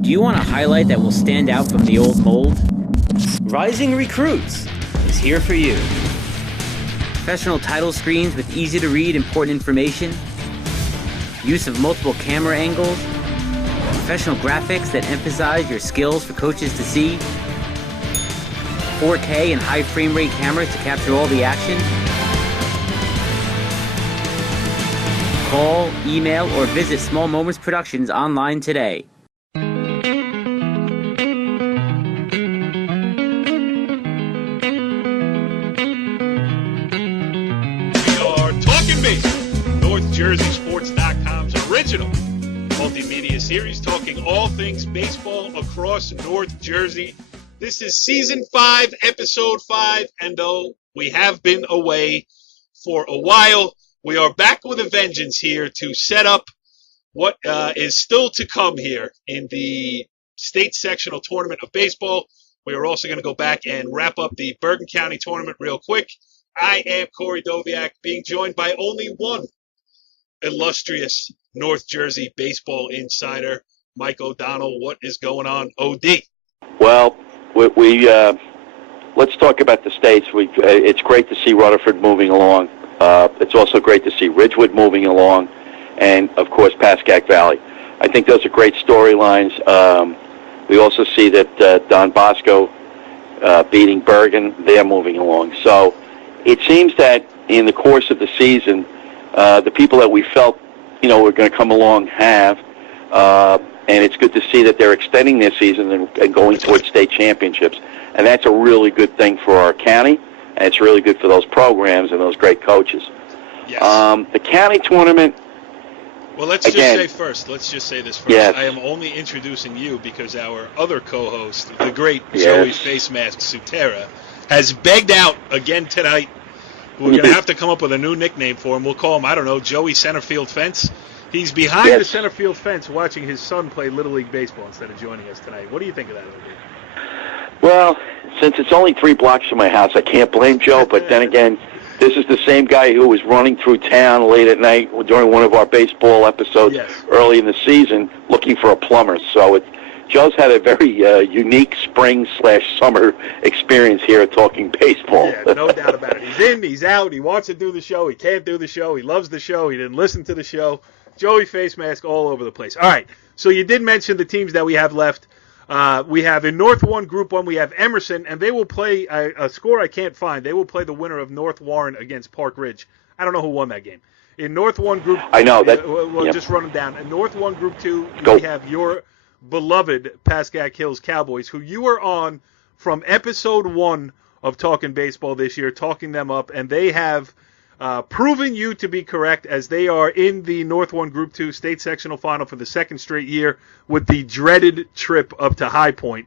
Do you want a highlight that will stand out from the old mold? Rising Recruits is here for you. Professional title screens with easy-to-read important information, use of multiple camera angles, professional graphics that emphasize your skills for coaches to see, 4K and high frame rate cameras to capture all the action. Call, email, or visit Small Moments Productions online today. We are Talkin Baseball, NorthJerseySports.com's original multimedia series, talking all things baseball across North Jersey. This is Season 5, Episode 5, and though we have been away for a while, we are back with a vengeance here to set up what is still to come here in the state sectional tournament of baseball. We are also going to go back and wrap up the Bergen County tournament real quick. I am Corey Doviak, being joined by only one illustrious North Jersey baseball insider, Mike O'Donnell. What is going on, OD? Well, we let's talk about the states. It's great to see Rutherford moving along. It's also great to see Ridgewood moving along, and, of course, Pascack Valley. I think those are great storylines. We also see that Don Bosco beating Bergen, they're moving along. So it seems that in the course of the season, the people that we felt, were going to come along have, and it's good to see that they're extending their season and going towards state championships. And that's a really good thing for our county. And it's really good for those programs and those great coaches. Yes. The county tournament. Well, let's just say this first. Yes. I am only introducing you because our other co-host, the great Joey Facemask Sutera, has begged out again tonight. We're going to have to come up with a new nickname for him. We'll call him, I don't know, Joey Centerfield Fence. He's behind the centerfield fence watching his son play Little League Baseball instead of joining us tonight. What do you think of that, OD? Well, since it's only 3 blocks from my house, I can't blame Joe. But then again, this is the same guy who was running through town late at night during one of our baseball episodes early in the season looking for a plumber. So Joe's had a very unique spring/summer experience here at Talking Baseball. Yeah, no doubt about it. He's in, he's out, he wants to do the show, he can't do the show, he loves the show, he didn't listen to the show. Joey Facemask all over the place. All right, so you did mention the teams that we have left. We have in North 1, Group 1, we have Emerson, and they will play a score I can't find. They will play the winner of North Warren against Park Ridge. I don't know who won that game. In North 1, Group 2, I know that. We'll just run them down. In North 1, Group 2, Go. We have your beloved Pascack Hills Cowboys, who you were on from Episode 1 of Talking Baseball this year, talking them up, and they have proven you to be correct as they are in the North 1 Group 2 state sectional final for the second straight year with the dreaded trip up to High Point.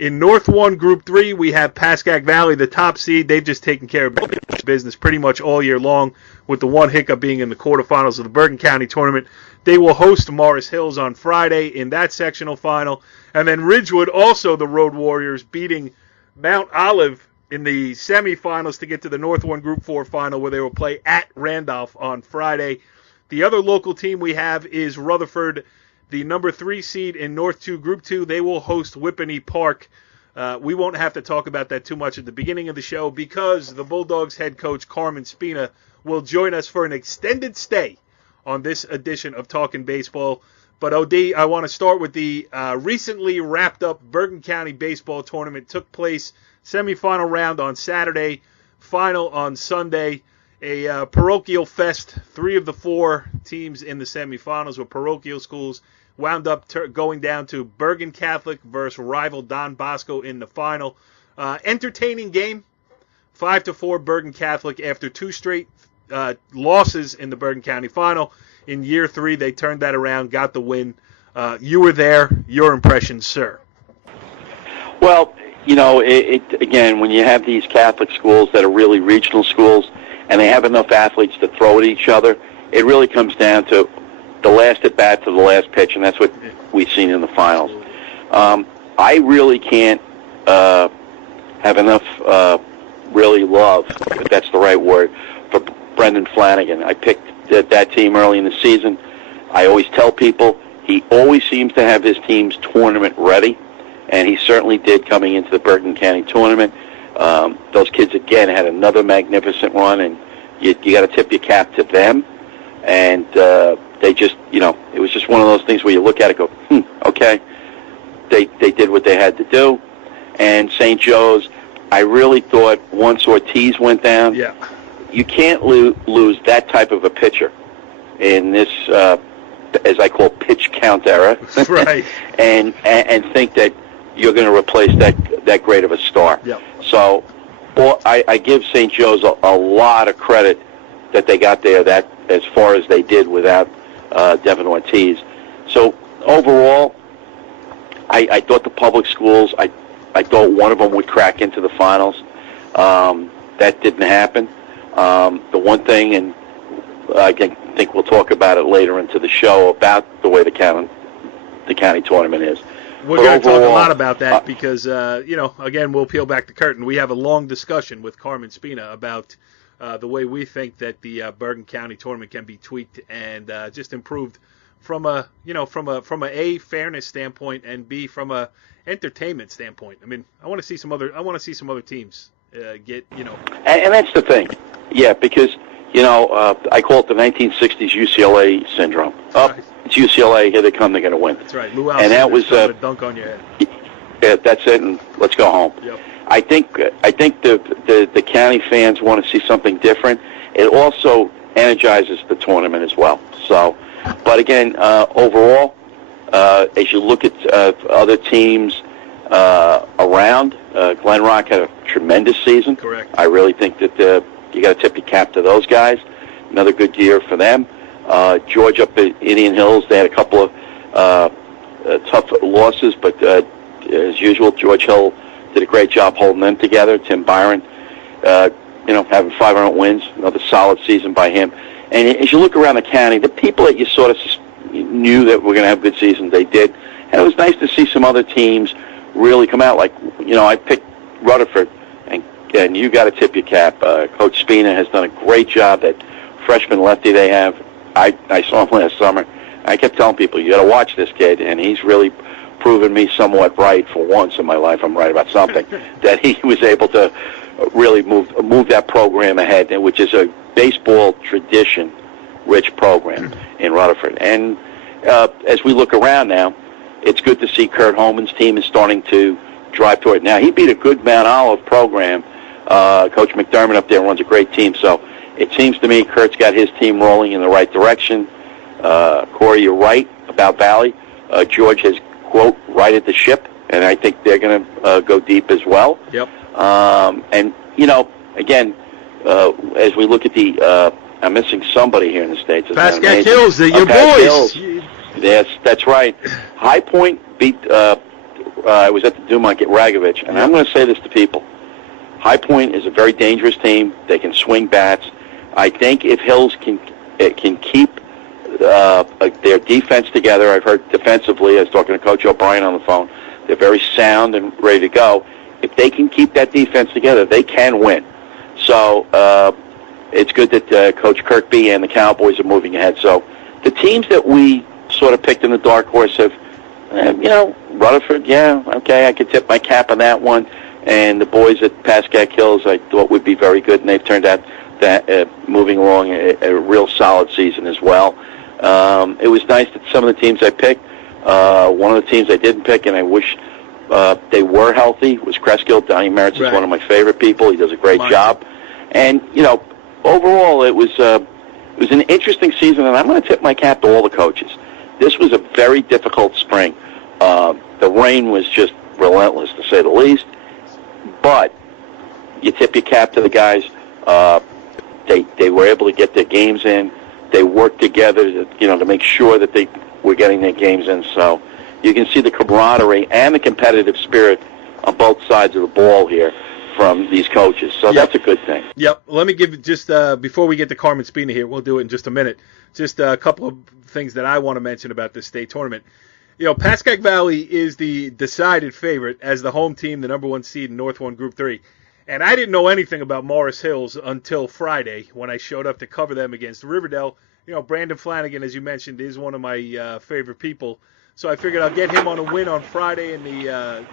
In North 1 Group 3, we have Pascack Valley, the top seed. They've just taken care of business pretty much all year long, with the one hiccup being in the quarterfinals of the Bergen County Tournament. They will host Morris Hills on Friday in that sectional final. And then Ridgewood, also the Road Warriors, beating Mount Olive in the semifinals to get to the North 1 Group 4 final, where they will play at Randolph on Friday. The other local team we have is Rutherford, the number 3 seed in North 2 Group 2. They will host Whippany Park. We won't have to talk about that too much at the beginning of the show because the Bulldogs head coach Carmen Spina will join us for an extended stay on this edition of Talkin' Baseball. But, OD, I want to start with the recently wrapped up Bergen County Baseball Tournament. Took place semifinal round on Saturday, final on Sunday. A parochial fest. 3 of the 4 teams in the semifinals were parochial schools. Wound up going down to Bergen Catholic versus rival Don Bosco in the final. Entertaining game. 5-4 Bergen Catholic after 2 straight losses in the Bergen County final. In year 3, they turned that around, got the win. You were there. Your impressions, sir? Well, again, when you have these Catholic schools that are really regional schools and they have enough athletes to throw at each other, it really comes down to the last at bat to the last pitch, and that's what we've seen in the finals. I really can't have enough really love, if that's the right word, for Brendan Flanagan. I picked that team early in the season. I always tell people He always seems to have his team's tournament ready, and he certainly did coming into the Bergen County Tournament. Those kids, again, had another magnificent run, and you got to tip your cap to them. And they just, it was just one of those things where you look at it and go, okay, they did what they had to do. And St. Joe's, I really thought once Ortiz went down, you can't lose that type of a pitcher in this, as I call, pitch count era, right? and think that you're going to replace that great of a star. Yep. So, I give St. Joe's a lot of credit that they got there that as far as they did without Devin Ortiz. So overall, I thought the public schools, I thought one of them would crack into the finals. That didn't happen. The one thing, and I think we'll talk about it later into the show about the way the county tournament is. We're going to talk a lot about that because, again, we'll peel back the curtain. We have a long discussion with Carmen Spina about the way we think that the Bergen County tournament can be tweaked and just improved from a fairness standpoint, and B, from a entertainment standpoint. I mean, I want to see some other teams get. And that's the thing, because I call it the 1960s UCLA syndrome. Right. It's UCLA. Here they come. They're going to win. That's right. Lou Alcindor, and that was a dunk on your head. Yeah, that's it. And let's go home. Yep. I think the county fans want to see something different. It also energizes the tournament as well. So, but again, overall, as you look at other teams around, Glen Rock had a tremendous season. Correct. I really think that you got to tip your cap to those guys. Another good year for them. George up at Indian Hills, they had a couple of tough losses, but as usual, George Hill did a great job holding them together. Tim Byron, having 500 wins, another solid season by him. And as you look around the county, the people that you sort of knew that were going to have good seasons, they did. And it was nice to see some other teams really come out. Like, I picked Rutherford, and you got to tip your cap. Coach Spina has done a great job. That freshman lefty they have, I saw him last summer. I kept telling people, you got to watch this kid, and he's really proven me somewhat right for once in my life. I'm right about something. That he was able to really move that program ahead, which is a baseball tradition-rich program in Rutherford. And as we look around now, it's good to see Kurt Holman's team is starting to drive toward it. Now, he beat a good Mount Olive program. Coach McDermott up there runs a great team. So it seems to me Kurt's got his team rolling in the right direction. Corey, you're right about Valley. George has, quote, righted the ship, and I think they're going to go deep as well. Yep. And, again, as we look at the I'm missing somebody here in the States. Pascal Hills, your boys. Hills. Yes, that's right. High Point beat, I was at the Dumont at Ragovich, and I'm going to say this to people. High Point is a very dangerous team. They can swing bats. I think if Hills can keep their defense together, I've heard defensively, I was talking to Coach O'Brien on the phone, they're very sound and ready to go. If they can keep that defense together, they can win. So it's good that Coach Kirkby and the Cowboys are moving ahead. So the teams that we sort of picked in the dark horse have, Rutherford, okay, I could tip my cap on that one. And the boys at Pascack Hills I thought would be very good, and they've turned out that moving along a real solid season as well. It was nice that some of the teams I picked, one of the teams I didn't pick, and I wish they were healthy, was Kreskill. Donnie Merritt's is one of my favorite people. He does a great job. And, overall it was an interesting season, and I'm going to tip my cap to all the coaches. This was a very difficult spring. The rain was just relentless, to say the least. But you tip your cap to the guys. They were able to get their games in. They worked together, to make sure that they were getting their games in. So you can see the camaraderie and the competitive spirit on both sides of the ball here from these coaches. So that's a good thing. Yep. Let me give just before we get to Carmen Spina here, we'll do it in just a minute. Just a couple of things that I want to mention about this state tournament. Pascack Valley is the decided favorite as the home team, the number one seed in North 1 Group 3. And I didn't know anything about Morris Hills until Friday when I showed up to cover them against Riverdale Brandon Flanagan, as you mentioned, is one of my favorite people. So I figured I'll get him on a win on Friday in the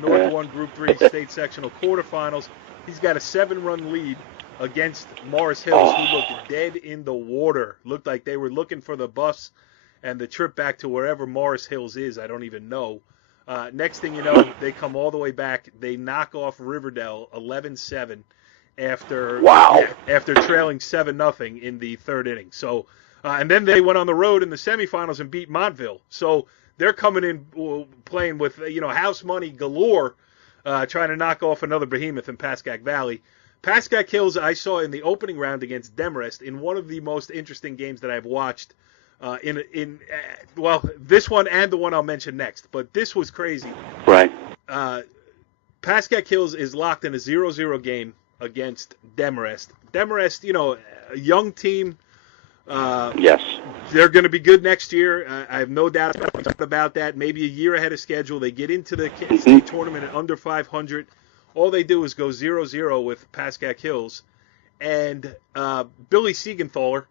North 1 Group 3 state sectional quarterfinals. He's got a 7-run lead against Morris Hills, who looked dead in the water. Looked like they were looking for the bus and the trip back to wherever Morris Hills is. I don't even know. Next thing you know, they come all the way back. They knock off Riverdale 11-7 after trailing 7-0 in the third inning. So, and then they went on the road in the semifinals and beat Montville. So they're coming in playing with house money galore, trying to knock off another behemoth in Pascack Valley. Pascack Hills I saw in the opening round against Demarest in one of the most interesting games that I've watched. This one and the one I'll mention next, but this was crazy. Right. Pascack Hills is locked in a 0-0 game against Demarest. Demarest, a young team. Yes. They're going to be good next year. I have no doubt about that. Maybe a year ahead of schedule. They get into the state tournament at under 500. All they do is go 0-0 with Pascack Hills. And Billy Siegenthaler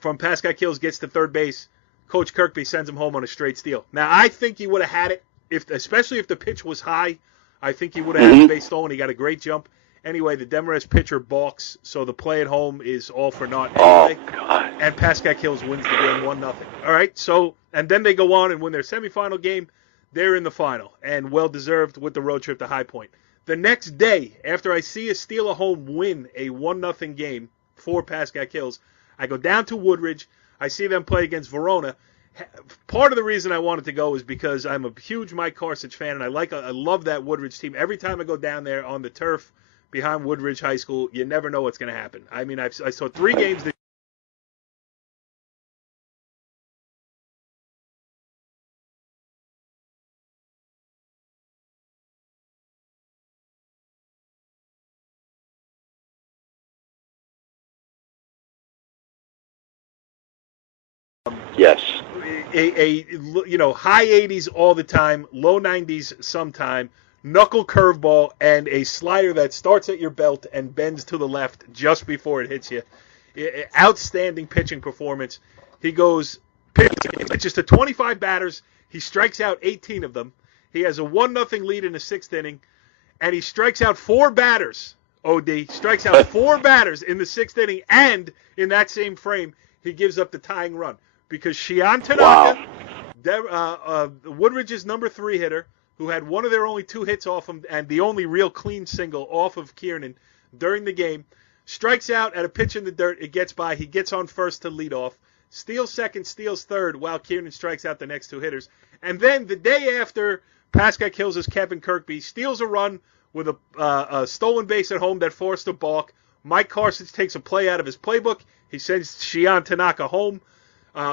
from Pascack Hills gets to third base. Coach Kirkby sends him home on a straight steal. Now, I think he would have had it, especially if the pitch was high. I think he would have had the base stolen. He got a great jump. Anyway, the Demarest pitcher balks, so the play at home is all for naught anyway. Oh, God. And Pascack Hills wins the game 1-0. All right, so, and then they go on and win their semifinal game. They're in the final, and well-deserved with the road trip to High Point. The next day, after I see a steal at home win a 1-0 game for Pascack Hills, I go down to Woodridge. I see them play against Verona. Part of the reason I wanted to go is because I'm a huge Mike Karsich fan, and I love that Woodridge team. Every time I go down there on the turf behind Woodridge High School, you never know what's going to happen. I mean, I saw 3 games this Yes. High 80s all the time, low 90s sometime, knuckle curveball, and a slider that starts at your belt and bends to the left just before it hits you. Outstanding pitching performance. He goes just to 25 batters. He strikes out 18 of them. He has a 1-0 lead in the 6th inning, and he strikes out 4 batters. OD strikes out 4 batters in the 6th inning, and in that same frame, he gives up the tying run. Because Shion Tanaka, Woodridge's number 3 hitter, who had one of their only 2 hits off him and the only real clean single off of Kiernan during the game, strikes out at a pitch in the dirt. It gets by. He gets on first to lead off, steals second, steals third, while Kiernan strikes out the next 2 hitters. And then the day after, Pascack Hills' Kevin Kirkby steals a run with a stolen base at home that forced a balk. Mike Karsich takes a play out of his playbook. He sends Shion Tanaka home.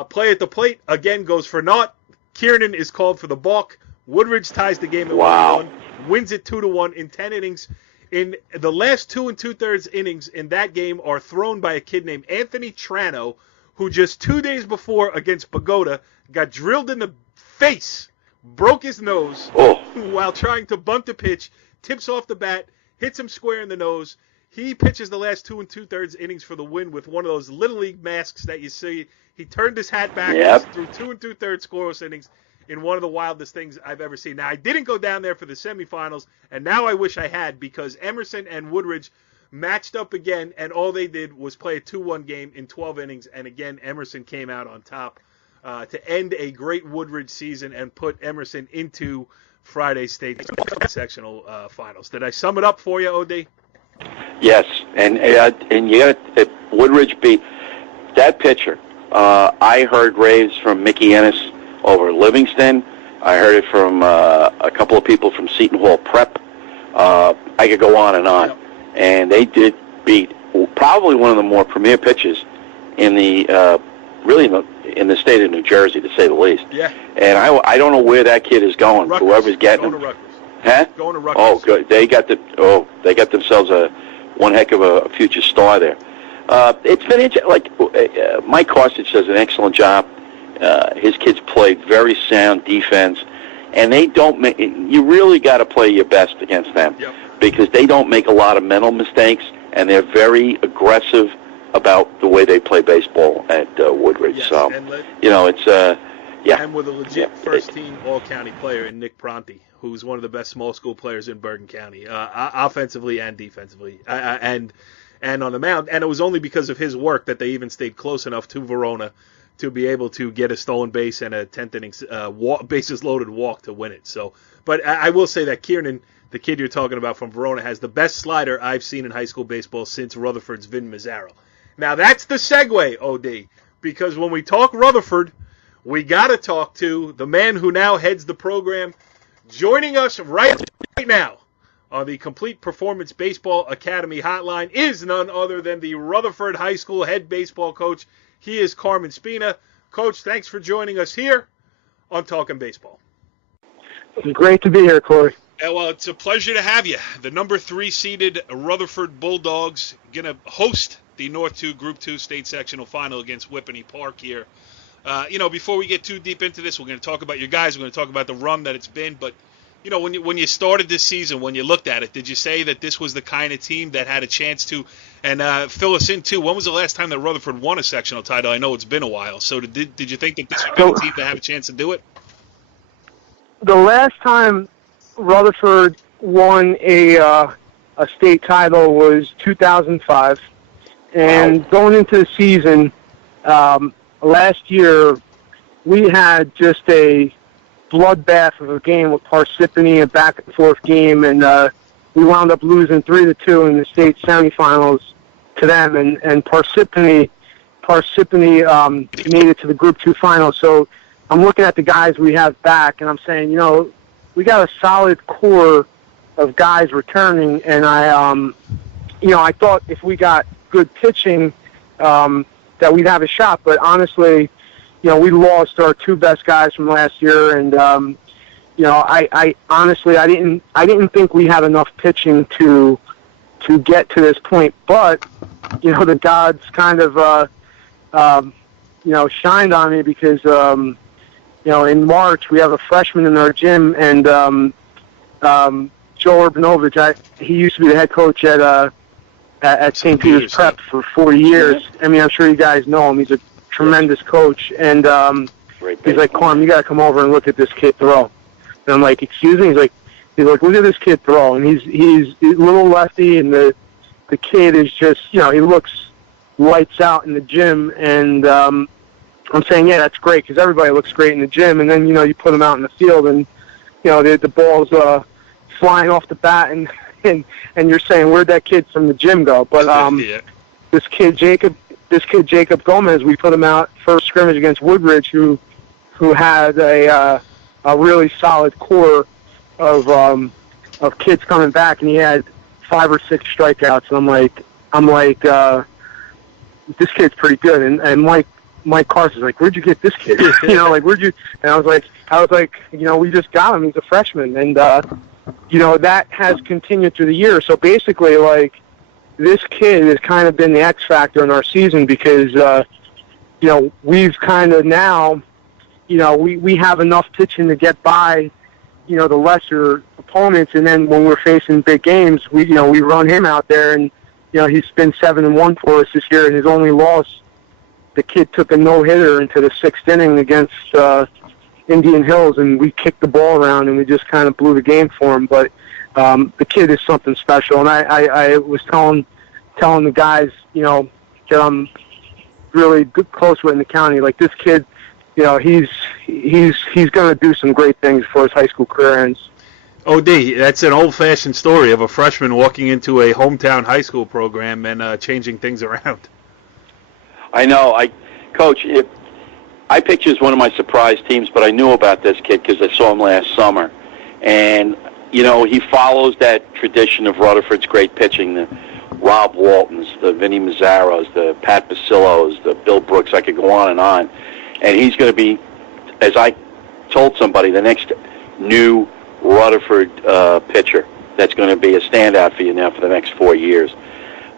Play at the plate, again, goes for naught. Kiernan is called for the balk. Woodridge ties the game at 1-1, wins it 2-1 in 10 innings. In the last 2 2/3 innings in that game are thrown by a kid named Anthony Trano, who just 2 days before against Pagoda got drilled in the face, broke his nose while trying to bunt the pitch, tips off the bat, hits him square in the nose. He pitches the last 2 2/3 innings for the win with one of those Little League masks that you see. He turned his hat back through 2 2/3 scoreless innings in one of the wildest things I've ever seen. Now, I didn't go down there for the semifinals, and now I wish I had, because Emerson and Woodridge matched up again, and all they did was play a 2-1 game in 12 innings, and again, Emerson came out on top to end a great Woodridge season and put Emerson into Friday's state sectional finals. Did I sum it up for you, OD? Yes, and you got Woodridge beat that pitcher. I heard raves from Mickey Ennis over Livingston. I heard it from a couple of people from Seton Hall Prep. I could go on and on. Yep. And they did beat probably one of the more premier pitchers in the in the state of New Jersey, to say the least. Yeah. And I don't know where that kid is going. Rutgers. Whoever's getting him. Going to Rutgers. Huh? Going to Rutgers. Oh, good. They got themselves one heck of a future star there. It's been interesting. Mike Karsich does an excellent job. His kids play very sound defense, and they don't make. You really got to play your best against them, because they don't make a lot of mental mistakes, and they're very aggressive about the way they play baseball at Woodridge. Yes, so, it's yeah. And with a legit first-team all-county player in Nick Pronti, who's one of the best small school players in Bergen County, offensively and defensively, and on the mound. And it was only because of his work that they even stayed close enough to Verona to be able to get a stolen base and a 10th inning bases-loaded walk to win it. So, but I will say that Kiernan, the kid you're talking about from Verona, has the best slider I've seen in high school baseball since Rutherford's Vin Mazzaro. Now, that's the segue, OD, because when we talk Rutherford, we got to talk to the man who now heads the program, joining us right now on the Complete Performance Baseball Academy hotline is none other than the Rutherford High School head baseball coach. He is Carmen Spina. Coach, thanks for joining us here on Talkin Baseball. Great to be here, Corey. Well, it's a pleasure to have you. The number 3 seeded Rutherford Bulldogs going to host the North 2 Group 2 state sectional final against Whippany Park here. Before we get too deep into this, we're going to talk about your guys. We're going to talk about the run that it's been. But, when you started this season, when you looked at it, did you say that this was the kind of team that had a chance to, and fill us in too, when was the last time that Rutherford won a sectional title? I know it's been a while. So did you think that this would be a team to have a chance to do it? The last time Rutherford won a state title was 2005. And Going into the season, last year, we had just a bloodbath of a game with Parsippany, a back-and-forth game, and we wound up losing 3-2 in the state semifinals to them. And Parsippany made it to the Group 2 final. So I'm looking at the guys we have back, and I'm saying, we got a solid core of guys returning, and I thought if we got good pitching, that we'd have a shot. But honestly, we lost our 2 best guys from last year, and I honestly didn't think we had enough pitching to get to this point. But the gods kind of shined on me because in March we have a freshman in our gym, and Joe Urbanovich, he used to be the head coach at St. Peter's Prep for 4 years. I mean, I'm sure you guys know him. He's a tremendous coach. And he's like, Carm, you got to come over and look at this kid throw. And I'm like, excuse me? He's like, look at this kid throw. And he's a little lefty, and the kid is just, he looks lights out in the gym. And I'm saying, yeah, that's great, because everybody looks great in the gym. And then, you put him out in the field, and, the ball's flying off the bat, and you're saying, where'd that kid from the gym go? But this kid Jacob Gomez, we put him out first scrimmage against Woodridge, who had a really solid core of kids coming back, and he had 5 or 6 strikeouts. And I'm like, this kid's pretty good. And Mike Carson's like, where'd you get this kid? Where'd you? And I was like, we just got him. He's a freshman, and that has continued through the year. So basically, this kid has kind of been the X factor in our season because, we've kind of now, we have enough pitching to get by, the lesser opponents. And then when we're facing big games, we run him out there, and, he's been 7-1 for us this year. And his only loss, the kid took a no-hitter into the 6th inning against Indian Hills, and we kicked the ball around, and we just kind of blew the game for him. But the kid is something special, and I was telling the guys, that I'm really close with in the county. Like, this kid, he's going to do some great things before his high school career ends. OD, that's an old-fashioned story of a freshman walking into a hometown high school program and changing things around. I know. Coach, I picked you as one of my surprise teams, but I knew about this kid because I saw him last summer. And, he follows that tradition of Rutherford's great pitching, the Rob Waltons, the Vinny Mazzaros, the Pat Basillos, the Bill Brooks. I could go on. And he's going to be, as I told somebody, the next new Rutherford pitcher that's going to be a standout for you now for the next 4 years.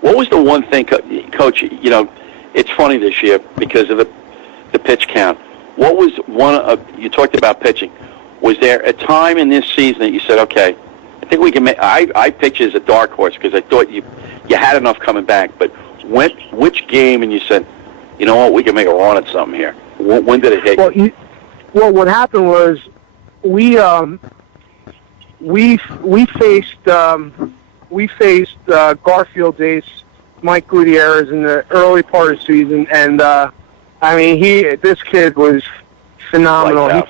What was the one thing, Coach, it's funny this year because of the pitch count. What was you talked about pitching. Was there a time in this season that you said, okay, I think we can make, I picked you as a dark horse because I thought you had enough coming back, but which game, and you said, you know what, we can make a run at something here? When did it hit you? Well, what happened was we faced Garfield Ace, Mike Gutierrez in the early part of the season, and this kid was phenomenal.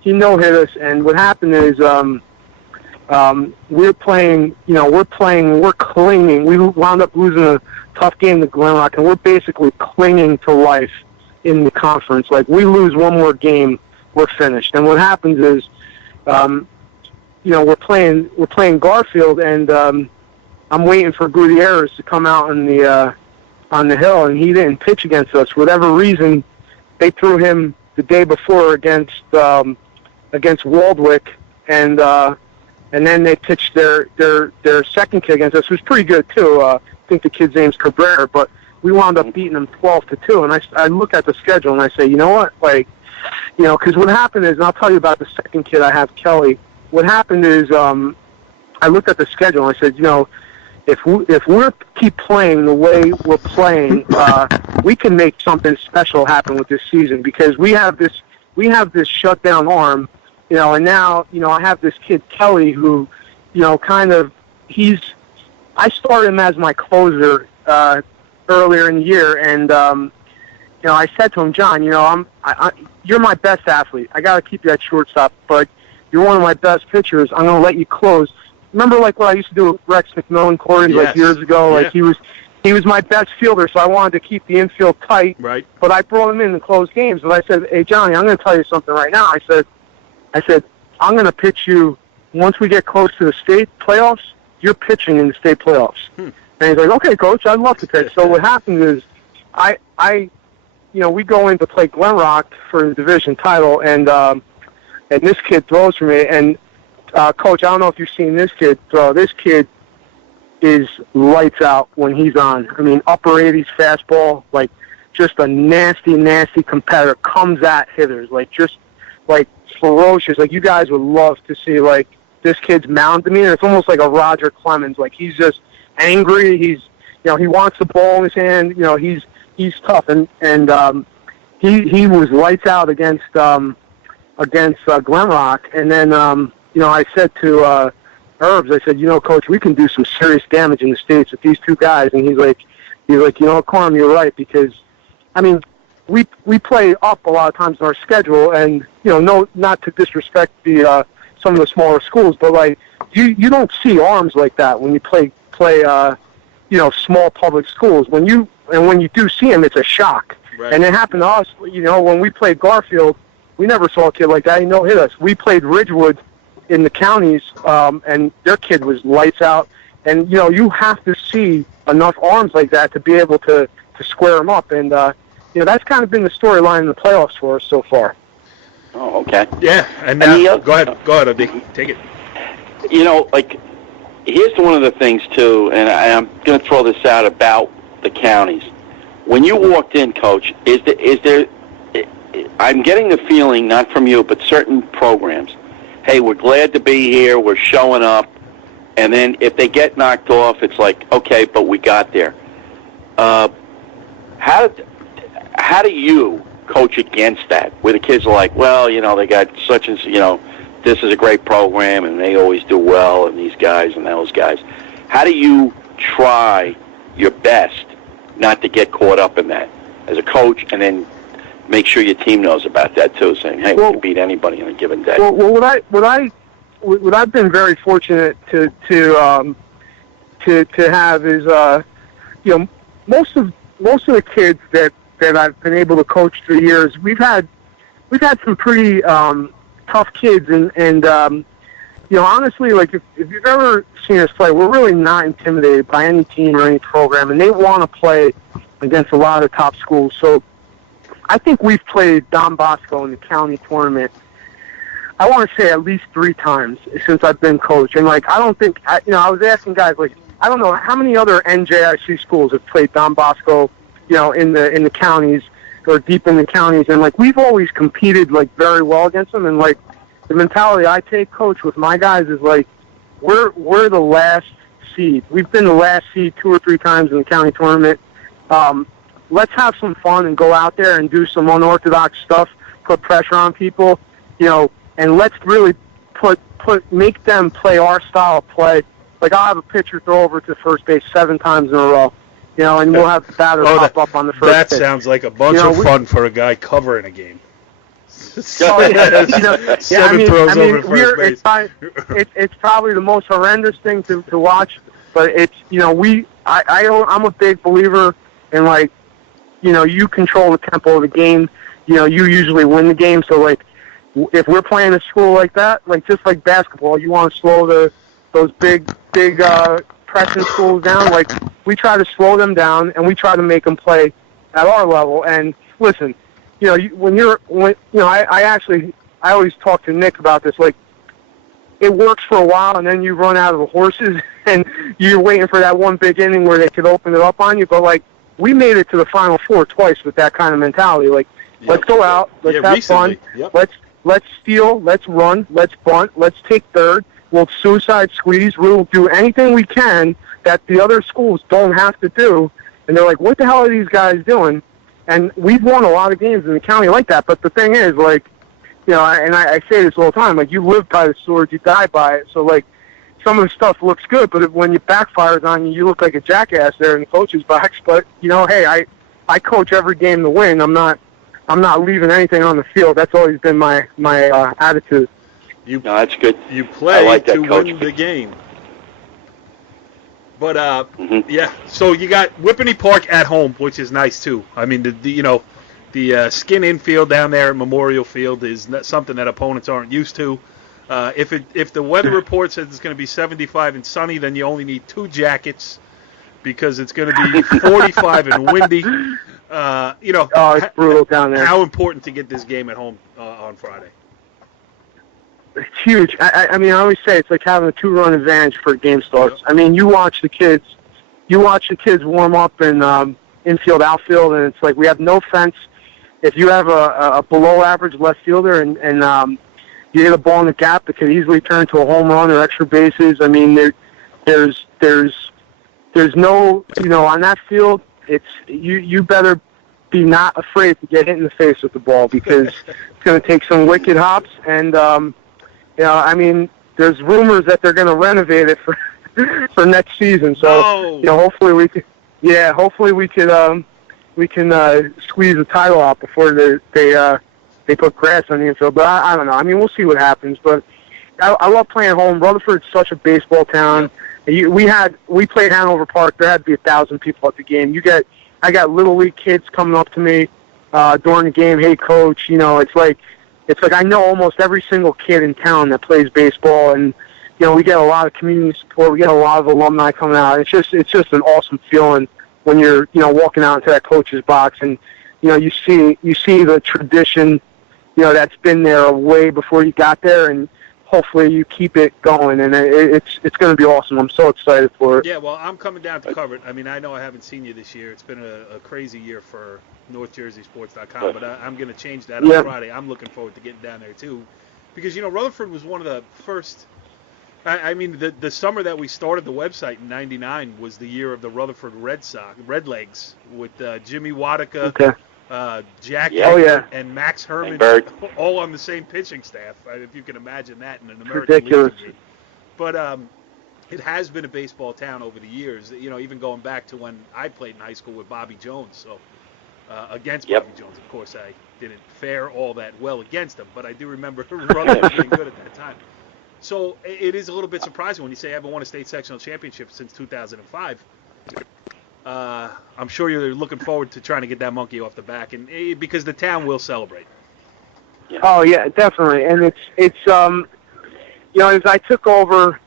He no-hit us, and what happened is we're clinging. We wound up losing a tough game to Glen Rock, and we're basically clinging to life in the conference. Like, we lose one more game, we're finished. And what happens is, we're playing Garfield, and I'm waiting for Gutierrez to come out on the hill, and he didn't pitch against us. For whatever reason, they threw him the day before against Waldwick, and then they pitched their second kid against us, who was pretty good too. I think the kid's name's Cabrera, but we wound up beating them 12-2. And I look at the schedule and I say, you know what, because what happened is, and I'll tell you about the second kid I have, Kelly. What happened is, I looked at the schedule and I said, if we keep playing the way we're playing, we can make something special happen with this season, because we have this shutdown arm, and now, I have this kid Kelly who, I started him as my closer earlier in the year, and I said to him, John, you're my best athlete. I got to keep you at shortstop, but you're one of my best pitchers. I'm going to let you close. Remember, what I used to do with Rex McMillan, years ago? Yeah. He was my best fielder, so I wanted to keep the infield tight. Right. But I brought him in to close games, and I said, hey, Johnny, I'm going to tell you something right now. I said, I'm going to pitch you once we get close to the state playoffs. You're pitching in the state playoffs. And he's like, okay, Coach, I'd love to pitch. So what happens is, we go in to play Glen Rock for the division title, and this kid throws for me. And Coach, I don't know if you've seen this kid throw. This kid is lights out when he's on. I mean, upper 80s fastball, just a nasty, nasty competitor. Comes at hitters, just ferocious. You guys would love to see this kid's mound demeanor. It's almost like a Roger Clemens. He's just angry. He's he wants the ball in his hand. He's tough, and he was lights out against Glen Rock. And then I said to Herbs, I said, Coach, we can do some serious damage in the States with these two guys. And he's like, Carm, you're right, because we play up a lot of times in our schedule, and not to disrespect some of the smaller schools, but you don't see arms like that when you play small public schools. When you do see them, it's a shock. Right. And it happened to us. When we played Garfield, we never saw a kid like that. He no-hit us. We played Ridgewood in the counties, and their kid was lights out. And you have to see enough arms like that to be able to square them up. And that's kind of been the storyline in the playoffs for us so far. Oh, okay. Yeah, and now, go ahead, Abdi, take it. Here's one of the things too, and I'm going to throw this out about the counties. When you walked in, Coach, is there? I'm getting the feeling, not from you, but certain programs. Hey, we're glad to be here. We're showing up, and then if they get knocked off, it's like, okay, but we got there. How do you coach against that, where the kids are like, well, they got such and this is a great program and they always do well, and these guys and those guys. How do you try your best not to get caught up in that as a coach, and then make sure your team knows about that too, saying, hey, we can beat anybody on a given day? Well, what I've been very fortunate to have is most of the kids that I've been able to coach through years, we've had some pretty tough kids, and honestly, if you've ever seen us play, we're really not intimidated by any team or any program, and they want to play against a lot of top schools. So I think we've played Don Bosco in the county tournament, I want to say at least 3 times since I've been coach. And I don't think, I was asking guys, I don't know how many other NJIC schools have played Don Bosco, in the counties or deep in the counties. And we've always competed very well against them. And the mentality I take, Coach, with my guys is we're the last seed. We've been the last seed 2 or 3 times in the county tournament. Let's have some fun and go out there and do some unorthodox stuff, put pressure on people, and let's really make them play our style of play. Like, I'll have a pitcher throw over to first base 7 times in a row, and we'll have the batter pop up on the first That pitch. sounds like a bunch of fun for a guy covering a game. Throws over first base. It's probably the most horrendous thing to watch, but it's, I'm a big believer in, like, you control the tempo of the game. You usually win the game, so, like, if we're playing a school like that, like, just like basketball, you want to slow those big pressing schools down. Like, we try to slow them down, and we try to make them play at our level. And listen, I always talk to Nick about this. Like, it works for a while, and then you run out of the horses, and you're waiting for that one big inning where they could open it up on you. But, like, we made it to the Final Four twice with that kind of mentality. Like, let's go out, let's have fun, let's steal, let's run, let's bunt, let's take third. We'll suicide squeeze. We'll do anything we can that the other schools don't have to do. And they're like, what the hell are these guys doing? And we've won a lot of games in the county like that. But the thing is, like, and I say this all the time, like, you live by the sword, you die by it. So, like, some of the stuff looks good, but when it backfires on you, you look like a jackass there in the coach's box. But, hey, I coach every game to win. I'm not leaving anything on the field. That's always been my attitude. No, that's good. You play like to win the game. But yeah. So you got Whippany Park at home, which is nice too. I mean, the skin infield down there at Memorial Field is something that opponents aren't used to. If the weather report says it's going to be 75 and sunny, then you only need 2 jackets because it's going to be 45 and windy. It's brutal down there. How important to get this game at home on Friday? It's huge. I mean, I always say it's like having a 2-run advantage for a game starts. I mean, you watch the kids warm up in infield, outfield, and it's like we have no fence. If you have a below average left fielder and you hit a ball in the gap, it could easily turn to a home run or extra bases. I mean, there's no, on that field, it's you better be not afraid to get hit in the face with the ball because it's going to take some wicked hops. And I mean, there's rumors that they're going to renovate it for next season. So hopefully we can squeeze the title out before they put grass on the infield. But I don't know. I mean, we'll see what happens. But I love playing home. Rutherford's such a baseball town. We played Hanover Park. There had to be 1,000 people at the game. I got little league kids coming up to me during the game. Hey, coach, it's like I know almost every single kid in town that plays baseball, and we get a lot of community support. We get a lot of alumni coming out. It's just an awesome feeling when you're walking out into that coach's box and you see the tradition that's been there way before you got there, and hopefully you keep it going, and it's going to be awesome. I'm so excited for it. Yeah, well, I'm coming down to cover it. I mean, I know I haven't seen you this year. It's been a crazy year for NorthJerseySports.com, but I'm going to change that on Friday. I'm looking forward to getting down there, too, because, Rutherford was one of the first – I mean, the summer that we started the website in '99 was the year of the Rutherford Redlegs with Jimmy Wadika, Jack and Max Herman all on the same pitching staff, if you can imagine that in an American League game. But it has been a baseball town over the years, even going back to when I played in high school with Bobby Jones. So against Bobby Jones, of course, I didn't fare all that well against him, but I do remember Rutherford being good at that time. So it is a little bit surprising when you say I haven't won a state sectional championship since 2005. I'm sure you're looking forward to trying to get that monkey off the back, and because the town will celebrate. Yeah. Oh yeah, definitely. And it's as I took over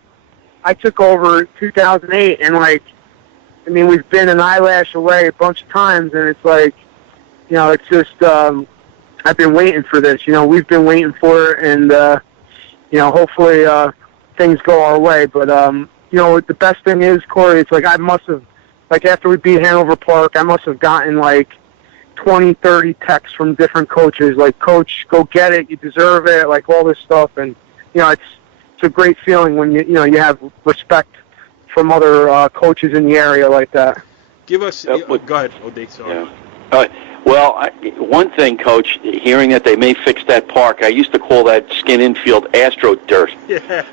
2008, and we've been an eyelash away a bunch of times, and it's like, it's just I've been waiting for this. We've been waiting for it, and hopefully things go our way. But the best thing is, Corey, it's like I must have, after we beat Hanover Park, I must have gotten 20, 30 texts from different coaches, Coach, go get it, you deserve it, all this stuff. And it's a great feeling when you have respect from other coaches in the area like that. Give us. Go ahead, O'Day. Sorry. Yeah. Well, one thing, Coach, hearing that they may fix that park, I used to call that skin infield Astro dirt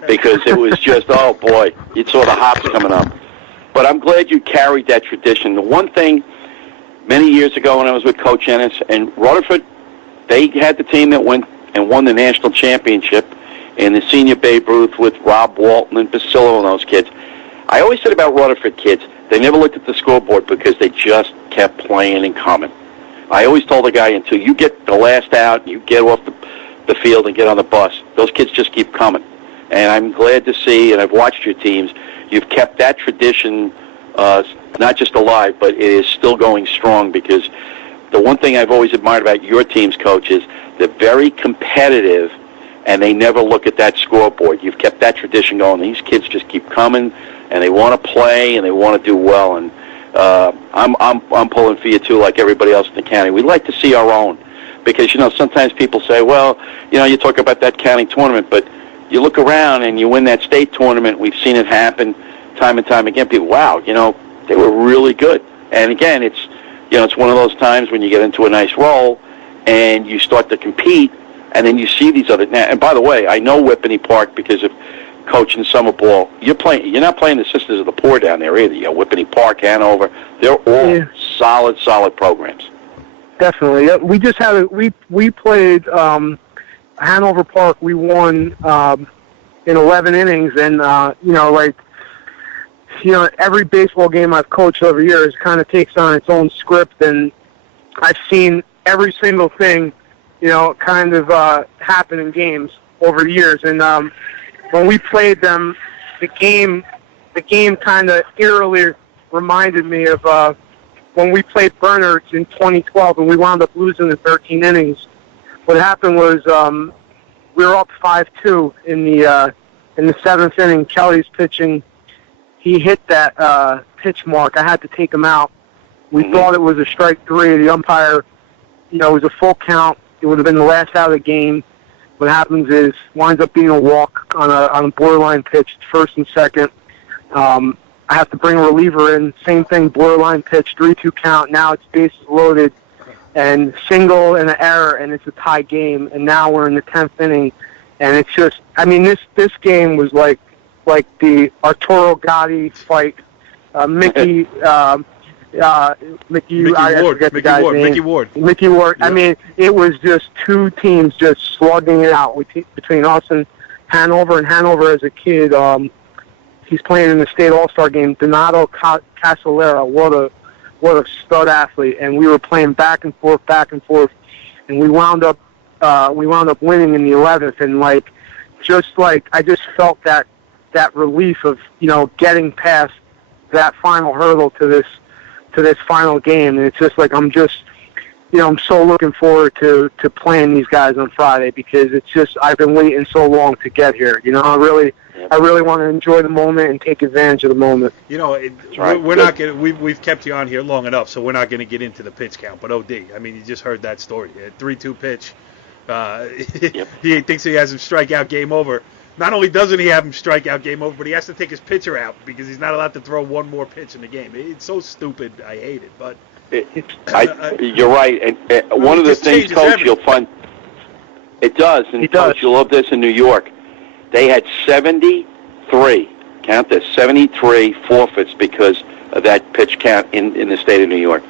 because it was just, oh boy, you saw the hops coming up. But I'm glad you carried that tradition. The one thing, many years ago when I was with Coach Ennis and Rutherford, they had the team that went and won the national championship in the senior Babe Ruth with Rob Walton and Basillo and those kids. I always said about Rutherford kids, they never looked at the scoreboard because they just kept playing and coming. I always told the guy, until you get the last out, you get off the field and get on the bus, those kids just keep coming. And I'm glad to see, and I've watched your teams, you've kept that tradition not just alive, but it is still going strong, because the one thing I've always admired about your teams, Coach, is they're very competitive, and they never look at that scoreboard. You've kept that tradition going. These kids just keep coming, and they want to play, and they want to do well. And I'm pulling for you too, like everybody else in the county. We'd like to see our own, because sometimes people say, well, you talk about that county tournament, but you look around and you win that state tournament. We've seen it happen time and time again. People, wow, they were really good. And again, it's one of those times when you get into a nice role and you start to compete, and then you see these other. And by the way, I know Whippany Park because of coaching summer ball. You're not playing the Sisters of the Poor down there either. Whippany Park, Hanover. They're all solid programs. Definitely. We just had we played Hanover Park. We won in 11 innings, and every baseball game I've coached over years kind of takes on its own script, and I've seen every single thing, kind of happen in games over the years. And when we played them, the game kind of eerily reminded me of when we played Bernards in 2012, and we wound up losing in 13 innings. What happened was we were up 5-2 in the seventh inning. Kelly's pitching. He hit that pitch mark. I had to take him out. We thought it was a strike three. The umpire, it was a full count. It would have been the last out of the game. What happens is winds up being a walk on a borderline pitch, first and second. I have to bring a reliever in. Same thing, borderline pitch, 3-2 count. Now it's bases loaded, and single and an error, and it's a tie game. And now we're in the 10th inning, and it's just, this game was like the Arturo Gotti fight. Mickey Ward. Yep. It was just two teams just slugging it out between us and Hanover. And Hanover, as a kid, he's playing in the state All-Star game. Donato Casolera, what a stud athlete. And we were playing back and forth, and we wound up winning in the 11th. And I just felt that relief of getting past that final hurdle to this final game. And it's just I'm so looking forward to playing these guys on Friday, because it's just, I've been waiting so long to get here. I really want to enjoy the moment and take advantage of the moment. We're not going to, we've kept you on here long enough, so we're not going to get into the pitch count. But OD, you just heard that story. 3-2 pitch. He thinks he has him strike out, game over. Not only doesn't he have him strike out, game over, but he has to take his pitcher out because he's not allowed to throw one more pitch in the game. It's so stupid. I hate it. But you're right. And one of the things, Coach, you'll find it does. And Coach, you'll love this in New York. They had 73. Count this: 73 forfeits because of that pitch count in the state of New York.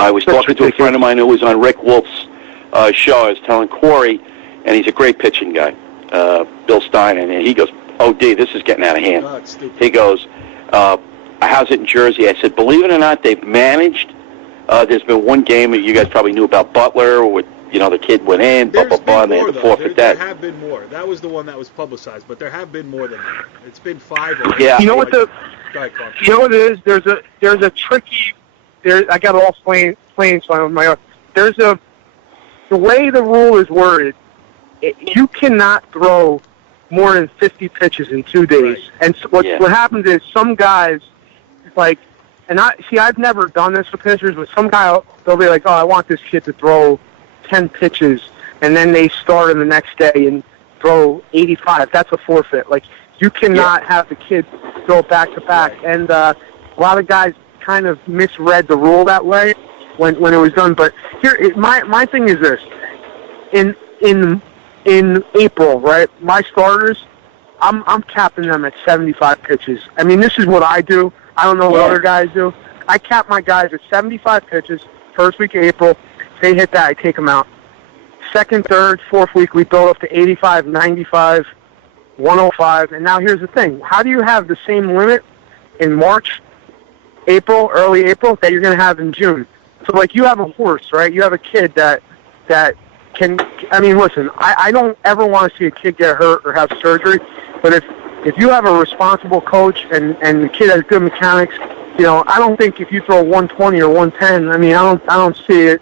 I was talking to a friend of mine who was on Rick Wolf's show. I was telling Corey, and he's a great pitching guy. Bill Stein, and he goes, "Oh, D, this is getting out of hand." He goes, "How's it in Jersey?" I said, "Believe it or not, they've managed. There's been one game that you guys probably knew about, Butler, with the kid went in, and they had to forfeit that." There have been more. That was the one that was publicized, but there have been more than that. It's been 5 or 8. Yeah. Go ahead, what it is? There's a tricky. I got it all plain so on my own. The way the rule is worded. You cannot throw more than 50 pitches in 2 days. Right. And what happens is some guys, I've never done this with pitchers, but some guy, they'll be like, oh, I want this kid to throw 10 pitches, and then they start him the next day, and throw 85. That's a forfeit. Like, you cannot have the kid throw back-to-back. Right. And a lot of guys kind of misread the rule that way when it was done. But here, my thing is this. In April, right, my starters, I'm capping them at 75 pitches. I mean, this is what I do. I don't know what other guys do. I cap my guys at 75 pitches, first week of April. If they hit that, I take them out. Second, third, fourth week, we build up to 85, 95, 105. And now here's the thing. How do you have the same limit in March, April, early April, that you're going to have in June? So, like, you have a horse, right? You have a kid that can, I mean, listen, I don't ever want to see a kid get hurt or have surgery, but if you have a responsible coach and the kid has good mechanics, you know, I don't think if you throw 120 or 110, I mean, I don't see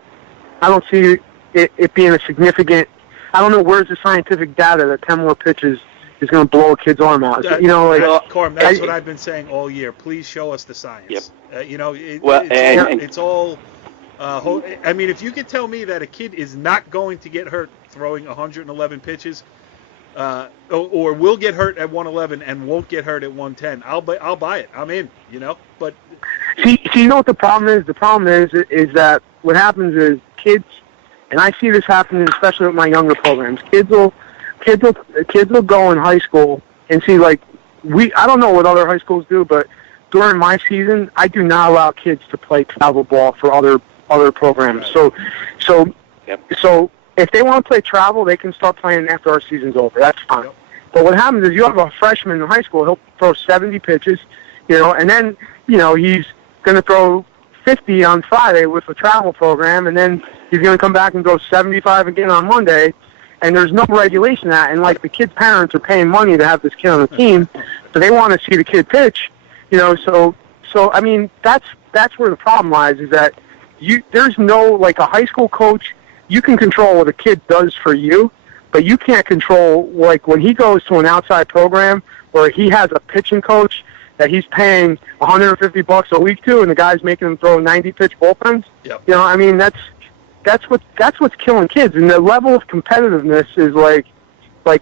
it being a significant, I don't know where's the scientific data that 10 more pitches is going to blow a kid's arm out. You know, like, Carm, that's what I've been saying all year. Please show us the science. Yep. You know, it's all. I mean, if you could tell me that a kid is not going to get hurt throwing 111 pitches, or will get hurt at 111 and won't get hurt at 110, I'll buy it. I'm in. You know, but see, you know what the problem is? The problem is that what happens is kids, and I see this happening especially with my younger programs. Kids will go in high school and see, like, I don't know what other high schools do, but during my season, I do not allow kids to play travel ball for other programs. Right. So if they want to play travel, they can start playing after our season's over. That's fine. Yep. But what happens is you have a freshman in high school, he'll throw 70 pitches, you know, and then, you know, he's going to throw 50 on Friday with a travel program, and then he's going to come back and go 75 again on Monday, and there's no regulation of that. And, like, the kid's parents are paying money to have this kid on the team, so they want to see the kid pitch, you know. So I mean, that's where the problem lies, is that there's no, like, a high school coach, you can control what a kid does for you, but you can't control, like, when he goes to an outside program where he has a pitching coach that he's paying $150 a week to, and the guy's making him throw 90-pitch bullpens. Yep. You know, I mean, that's what's killing kids, and the level of competitiveness is like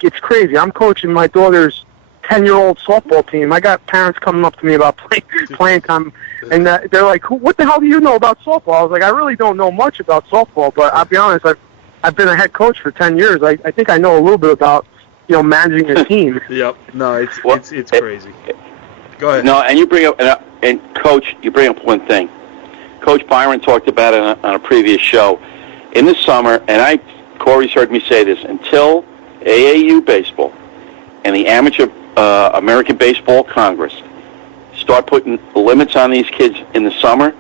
it's crazy. I'm coaching my daughter's 10-year-old softball team. I got parents coming up to me about playing time, and they're like, "What the hell do you know about softball?" I was like, "I really don't know much about softball, but I'll be honest, I've been a head coach for 10 years. I think I know a little bit about, you know, managing a team." Yep. No, it's crazy. Go ahead. No, and you bring up, and Coach, you bring up one thing. Coach Byron talked about it on a previous show. In the summer, and Corey's heard me say this, until AAU baseball and the Amateur American Baseball Congress start putting limits on these kids in the summer,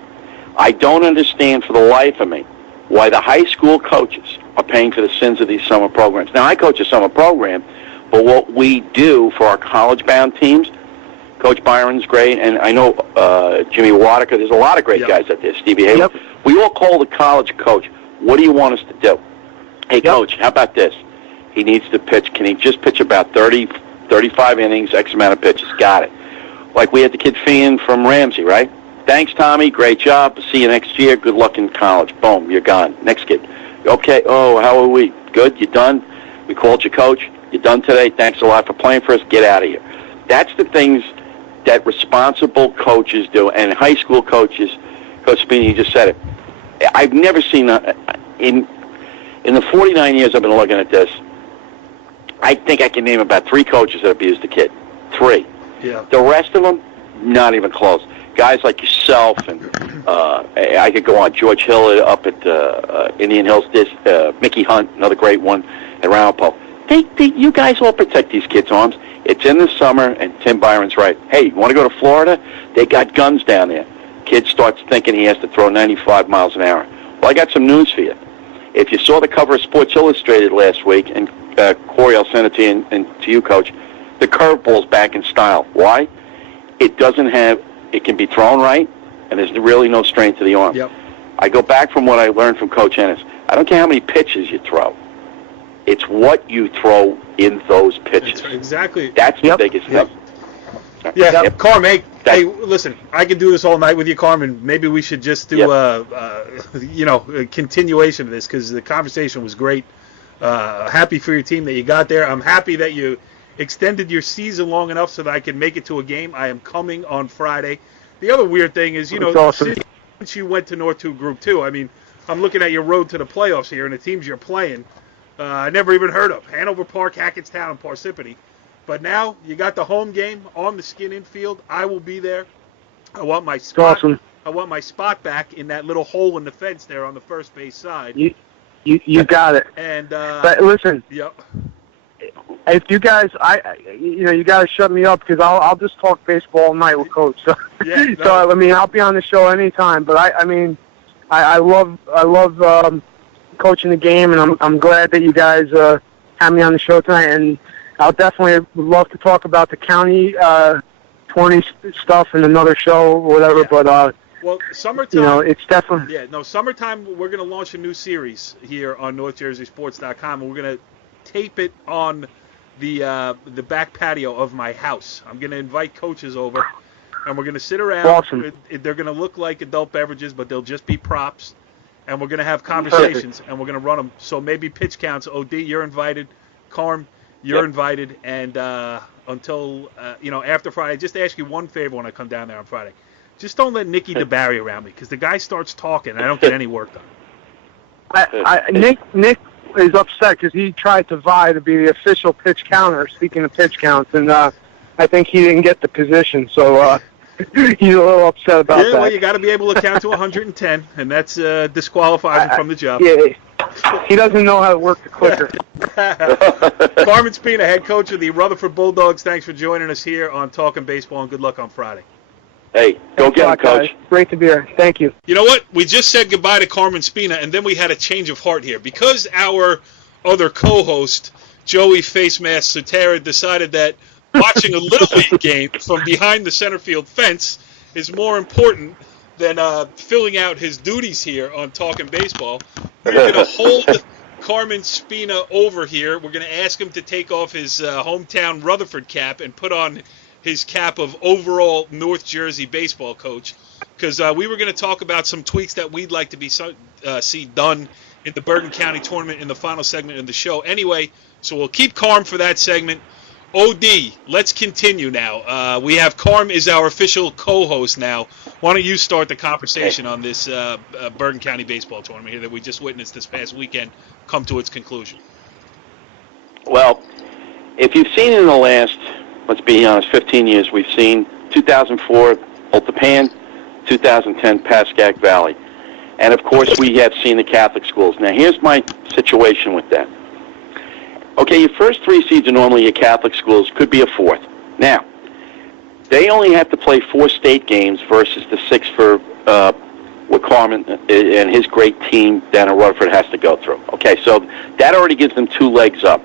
I don't understand for the life of me why the high school coaches are paying for the sins of these summer programs. Now, I coach a summer program, but what we do for our college-bound teams, Coach Byron's great, and I know Jimmy Waddicker, there's a lot of great guys out there, Stevie Hayward. Yep. We all call the college coach, what do you want us to do? Hey, Coach, how about this? He needs to pitch. Can he just pitch about 30, 35 innings, X amount of pitches? Got it. Like we had the kid Fian from Ramsey, right? Thanks, Tommy. Great job. See you next year. Good luck in college. Boom, you're gone. Next kid. Okay, how are we? Good? You done? We called you, Coach. You done today? Thanks a lot for playing for us. Get out of here. That's the things that responsible coaches do, and high school coaches. Coach Spina, you just said it. I've never seen in the 49 years I've been looking at this, I think I can name about 3 coaches that abused a kid. 3. Yeah. The rest of them, not even close. Guys like yourself, and I could go on. George Hill up at Indian Hills, Mickey Hunt, another great one at Ramapo. You guys all protect these kids' arms. It's in the summer, and Tim Byron's right. Hey, you want to go to Florida? They got guns down there. Kid starts thinking he has to throw 95 miles an hour. Well, I got some news for you. If you saw the cover of Sports Illustrated last week, and Corey, I'll send it to you and to you, Coach, the curveball's back in style. Why? It can be thrown right, and there's really no strain to the arm. Yep. I go back from what I learned from Coach Ennis. I don't care how many pitches you throw. It's what you throw in those pitches. Exactly. That's the biggest thing. Yeah, Carmen, hey, listen, I could do this all night with you, Carmen. Maybe we should just do a continuation of this, because the conversation was great. Happy for your team that you got there. I'm happy that you extended your season long enough so that I can make it to a game. I am coming on Friday. The other weird thing is, awesome. Since you went to North 2 Group 2, I mean, I'm looking at your road to the playoffs here and the teams you're playing. I never even heard of Hanover Park, Hackettstown, and Parsippany. But now you got the home game on the Skin Infield. I will be there. I want my spot. Awesome. I want my spot back in that little hole in the fence there on the first base side. You got it. And but listen. Yep. If you guys, you got to shut me up because I'll just talk baseball all night with Coach. So, Yeah, no. so I mean, I'll be on the show anytime. But I love coaching the game, and I'm glad that you guys have me on the show tonight. And I'll definitely love to talk about the county 20 stuff in another show or whatever. Yeah. But well, summertime. It's definitely summertime. We're going to launch a new series here on NorthJerseySports.com, and we're going to tape it on the back patio of my house. I'm going to invite coaches over, and we're going to sit around. Awesome. They're going to look like adult beverages, but they'll just be props. And we're going to have conversations, and we're going to run them. So maybe pitch counts. OD, you're invited. Carm, you're invited. And until, after Friday, just ask you one favor when I come down there on Friday. Just don't let Nicky DeBarry around me, because the guy starts talking, and I don't get any work done. Nick is upset because he tried to vie to be the official pitch counter, speaking of pitch counts, and I think he didn't get the position. So he's a little upset about that. Yeah, well, you got to be able to count to 110, and that's disqualifies him from the job. Yeah, he doesn't know how to work the clicker. Carmen Spina, head coach of the Rutherford Bulldogs, thanks for joining us here on Talkin Baseball, and good luck on Friday. Hey, go get him, Coach. Great to be here. Thank you. You know what? We just said goodbye to Carmen Spina, and then we had a change of heart here. Because our other co-host, Joey Facemask Sutera, decided that watching a Little League game from behind the center field fence is more important than filling out his duties here on Talkin Baseball, we're going to hold Carmen Spina over here. We're going to ask him to take off his hometown Rutherford cap and put on his cap of overall North Jersey baseball coach, because we were going to talk about some tweaks that we'd like to see done in the Bergen County Tournament in the final segment of the show. Anyway, so we'll keep Carm for that segment. OD, let's continue now. We have Carm is our official co-host now. Why don't you start the conversation on this Bergen County Baseball Tournament here that we just witnessed this past weekend come to its conclusion? Well, if you've seen in the last, let's be honest, 15 years, we've seen 2004 Ultapan, 2010 Pascack Valley. And, of course, we have seen the Catholic schools. Now, here's my situation with that. Okay, your first three seeds are normally your Catholic schools. Could be a fourth. Now, they only have to play 4 state games versus the 6 for what Carmen and his great team down in Rutherford has to go through. Okay, so that already gives them 2 legs up.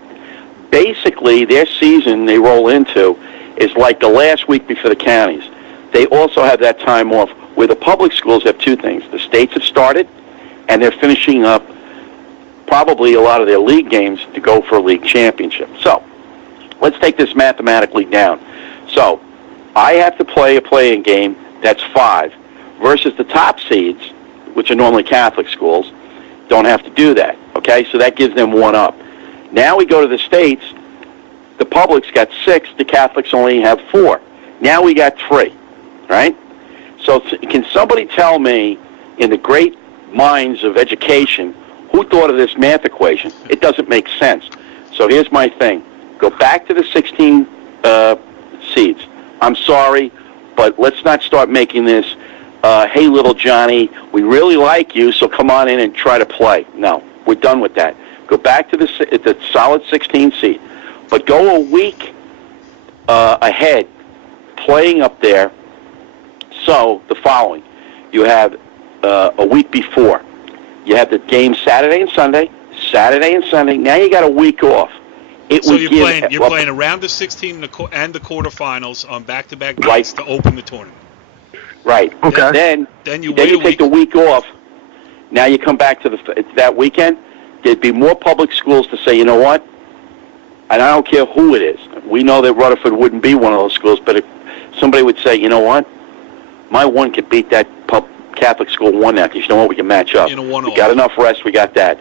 Basically, their season they roll into is like the last week before the counties. They also have that time off, where the public schools have 2 things. The states have started, and they're finishing up probably a lot of their league games to go for a league championship. So let's take this mathematically down. So I have to play a playing game that's 5 versus the top seeds, which are normally Catholic schools, don't have to do that. Okay, so that gives them 1 up. Now we go to the states. The public's got 6. The Catholics only have 4. Now we got 3, right? So can somebody tell me, in the great minds of education, who thought of this math equation? It doesn't make sense. So here's my thing. Go back to the 16 seeds. I'm sorry, but let's not start making this, hey, little Johnny, we really like you, so come on in and try to play. No, we're done with that. Go back to the solid 16 seed. But go a week ahead, playing up there. So the following. You have a week before. You have the game Saturday and Sunday. Now you got a week off. So you're playing around the 16 and the quarterfinals on back-to-back nights to open the tournament. Right. Okay. Then you take the week off. Now you come back to that weekend. There'd be more public schools to say, you know what? And I don't care who it is. We know that Rutherford wouldn't be one of those schools, but if somebody would say, you know what? My 1 could beat that Catholic school 1 now, because you know what? We can match up. In a one-off. We got enough rest. We got that.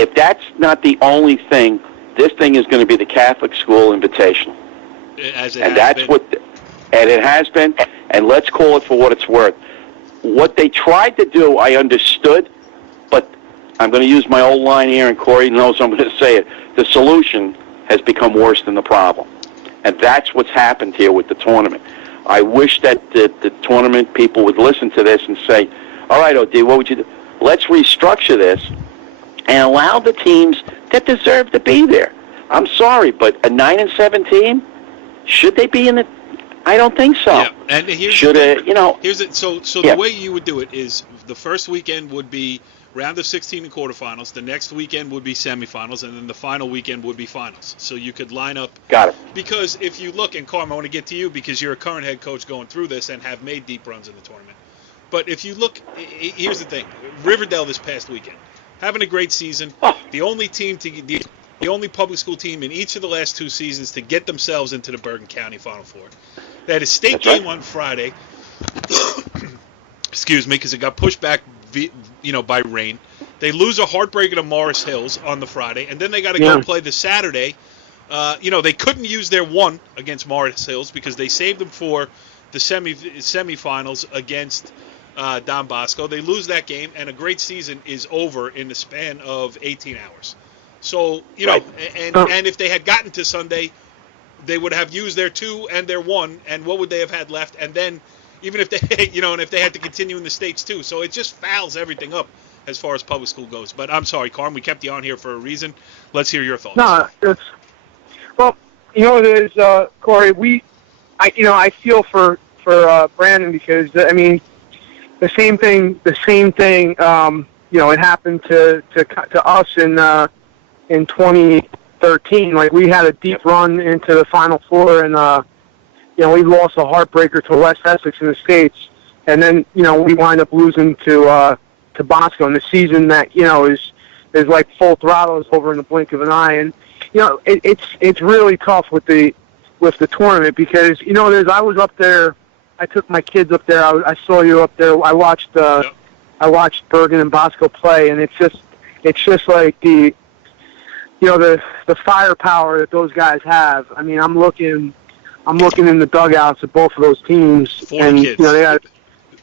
if that's not the only thing, this thing is going to be the Catholic School Invitational. And it has been, and let's call it for what it's worth. What they tried to do, I understood, but I'm going to use my old line here, and Corey knows I'm going to say it. The solution has become worse than the problem. And that's what's happened here with the tournament. I wish that the tournament people would listen to this and say, all right, OD, what would you do? Let's restructure this and allow the teams that deserve to be there. I'm sorry, but a 9-7 team, should they be in the? I don't think so. Yeah, and here's the way you would do it is the first weekend would be round of 16 and quarterfinals. The next weekend would be semifinals, and then the final weekend would be finals. So you could line up. Got it. Because if you look, and Carmen, I want to get to you because you're a current head coach going through this and have made deep runs in the tournament. But if you look, here's the thing: Riverdale this past weekend, having a great season. Oh. The only team the only public school team in each of the last 2 seasons to get themselves into the Bergen County Final Four. They had a state game on Friday. Excuse me, because it got pushed back, by rain. They lose a heartbreaker to Morris Hills on the Friday, and then they got to go play the Saturday. They couldn't use their one against Morris Hills because they saved them for the semifinals against Don Bosco. They lose that game, and a great season is over in the span of 18 hours. So, and if they had gotten to Sunday, they would have used their 2 and their 1, and what would they have had left? And then, even if they, and if they had to continue in the States too. So it just fouls everything up as far as public school goes. But I'm sorry, Carm, we kept you on here for a reason. Let's hear your thoughts. No, there's Corey. I feel for Brandon because the same thing. It happened to us in 2013. Like, we had a deep run into the Final Four, and we lost a heartbreaker to West Essex in the States, and then we wind up losing to Bosco in the season that is like full throttle, is over in the blink of an eye, and it's really tough with the tournament because I was up there. I took my kids up there. I saw you up there. I watched Bergen and Bosco play, and it's just like the firepower that those guys have. I mean, I'm looking in the dugouts of both of those teams, and kids. They got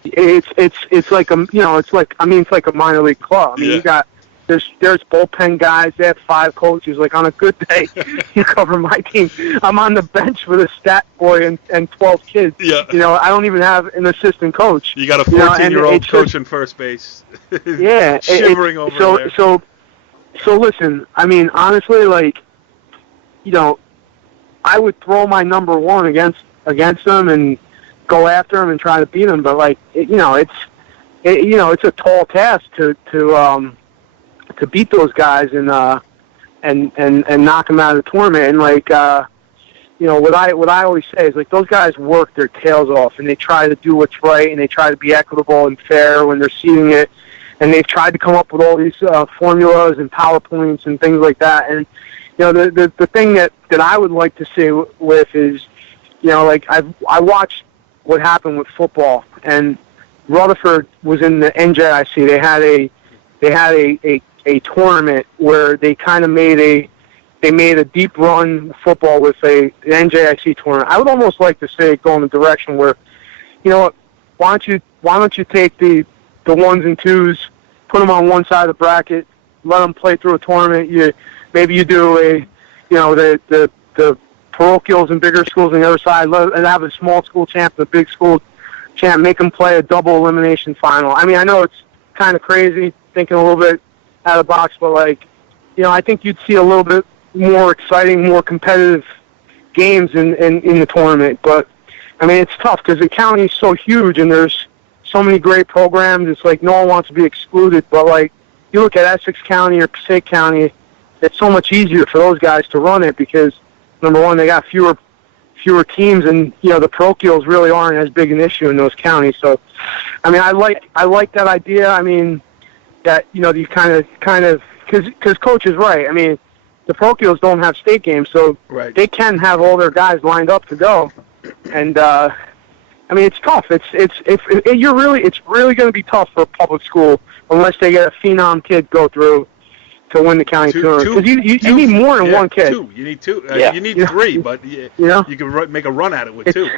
it's like a minor league club. I mean, you got there's bullpen guys. They have 5 coaches. Like, on a good day, you cover my team. I'm on the bench with a stat boy and 12 kids. Yeah. I don't even have an assistant coach. You got a 14-year-old coach in first base. Yeah, shivering over there. So listen, I mean, honestly, like, I would throw my number 1 against them and go after them and try to beat them, but like, it's a tall task to beat those guys and knock them out of the tournament. And like, what I always say is, like, those guys work their tails off and they try to do what's right and they try to be equitable and fair when they're seeding it. And they've tried to come up with all these formulas and PowerPoints and things like that. And the thing that I would like to see with is, like, I watched what happened with football, and Rutherford was in the NJIC. They had a tournament where they kind of made a deep run football with an NJIC tournament. I would almost like to say go in the direction where, why don't you take the 1s and 2s, put them on one side of the bracket, let them play through a tournament. Maybe you do the parochials and bigger schools on the other side, and have a small school champ and a big school champ, make them play a double elimination final. I mean, I know it's kind of crazy, thinking a little bit out of the box, but like, I think you'd see a little bit more exciting, more competitive games in the tournament. But I mean, it's tough because the county's so huge and there's so many great programs. It's like no one wants to be excluded, but like, you look at Essex County or Passaic County, it's so much easier for those guys to run it because, number one, they got fewer teams, and the parochials really aren't as big an issue in those counties. So, I mean, I like that idea. I mean, that you kind of because Coach is right. I mean, the parochials don't have state games, so they can have all their guys lined up to go, and I mean, it's tough. It's really going to be tough for a public school unless they get a phenom kid go through to win the county tournament. Because you need more than one kid. Two. You need two. Yeah. You need three, but you can make a run at it with two.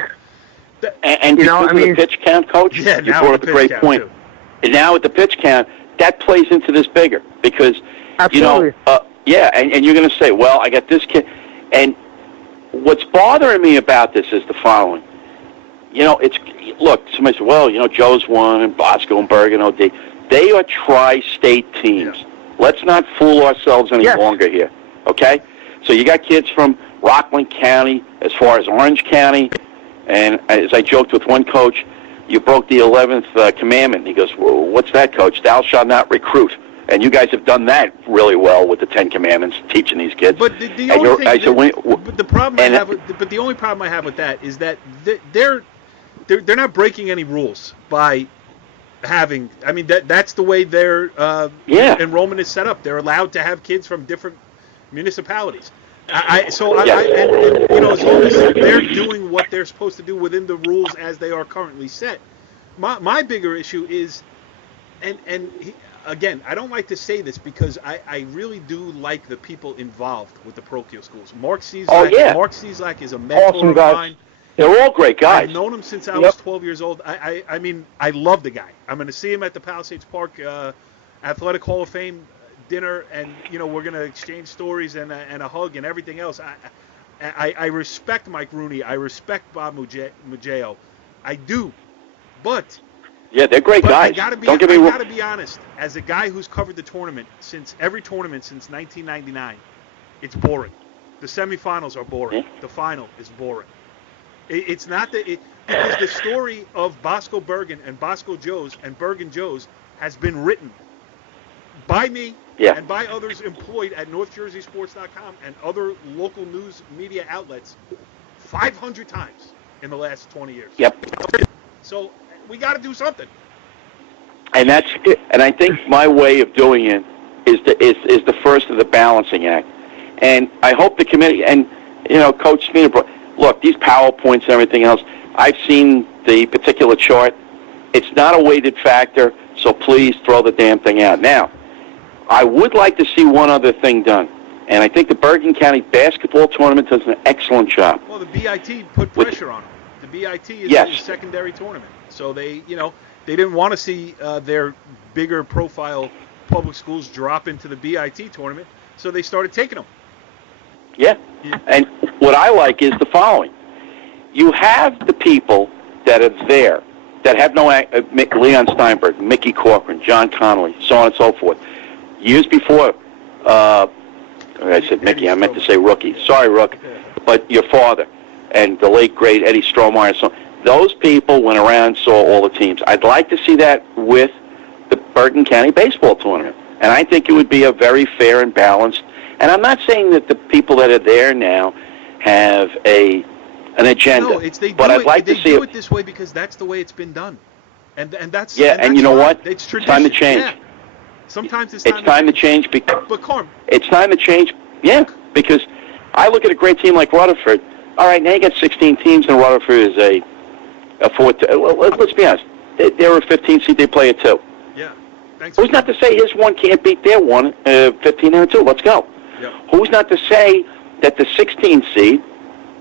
And because of the pitch count, Coach, you brought up a great point. Too. And now with the pitch count, that plays into this bigger because, Absolutely. and you're going to say, well, I got this kid. And what's bothering me about this is the following. Somebody said, well, Joe's won and Bosco and Bergen, OD. They are tri-state teams. Yeah. Let's not fool ourselves any longer here, okay? So you got kids from Rockland County as far as Orange County. And as I joked with one coach, you broke the 11th commandment. He goes, well, what's that, Coach? Thou shalt not recruit. And you guys have done that really well with the 10 Commandments, teaching these kids. But the only problem I have with that is that they're not breaking any rules by having. I mean, that's the way their enrollment is set up. They're allowed to have kids from different municipalities. As long as they're doing what they're supposed to do within the rules as they are currently set. My bigger issue is, again, I don't like to say this because I really do like the people involved with the parochial schools. Mark Cieslak is a mentor of mine. They're all great guys. I've known him since I was 12 years old. I mean, I love the guy. I'm going to see him at the Palisades Park Athletic Hall of Fame dinner, and we're going to exchange stories and a hug and everything else. I respect Mike Rooney. I respect Bob Mugeo. I do, but they're great guys. Don't get me wrong. I got to be honest. As a guy who's covered the tournament since 1999, it's boring. The semifinals are boring. The final is boring. It's not that because the story of Bosco Bergen and Bosco Joes and Bergen Joes has been written by me and by others employed at NorthJerseySports.com and other local news media outlets 500 times in the last 20 years. Yep. So we got to do something. And I think my way of doing it is the first of the balancing act. And I hope the committee and Coach Spina look, these PowerPoints and everything else, I've seen the particular chart. It's not a weighted factor, so please throw the damn thing out. Now, I would like to see one other thing done, and I think the Bergen County Basketball Tournament does an excellent job. Well, the BIT put pressure on them. The BIT is a secondary tournament, so they didn't want to see their bigger profile public schools drop into the BIT tournament, so they started taking them. Yeah, and what I like is the following. You have the people that are there that have no Leon Steinberg, Mickey Corcoran, John Connolly, so on and so forth. Years before, I said Mickey, I meant to say Rookie. Sorry, Rook. But your father and the late, great Eddie Strohmeyer. So those people went around and saw all the teams. I'd like to see that with the Bergen County Baseball Tournament. And I think it would be a very fair and balanced. And I'm not saying that the people that are there now have an agenda. No, I'd like to see it this way because that's the way it's been done. And that's and you know what? It's tradition. Time to change. Yeah. Sometimes it's time to change. But Carm, it's time to change. Yeah, because I look at a great team like Rutherford. All right, now you got 16 teams, and Rutherford is a 4. Let's be honest. They're a 15 seed. They play a 2. Yeah. Thanks. Who's not to say his 1 can't beat their 1? 15 and a 2. Let's go. Yeah. Who's not to say that the 16 seed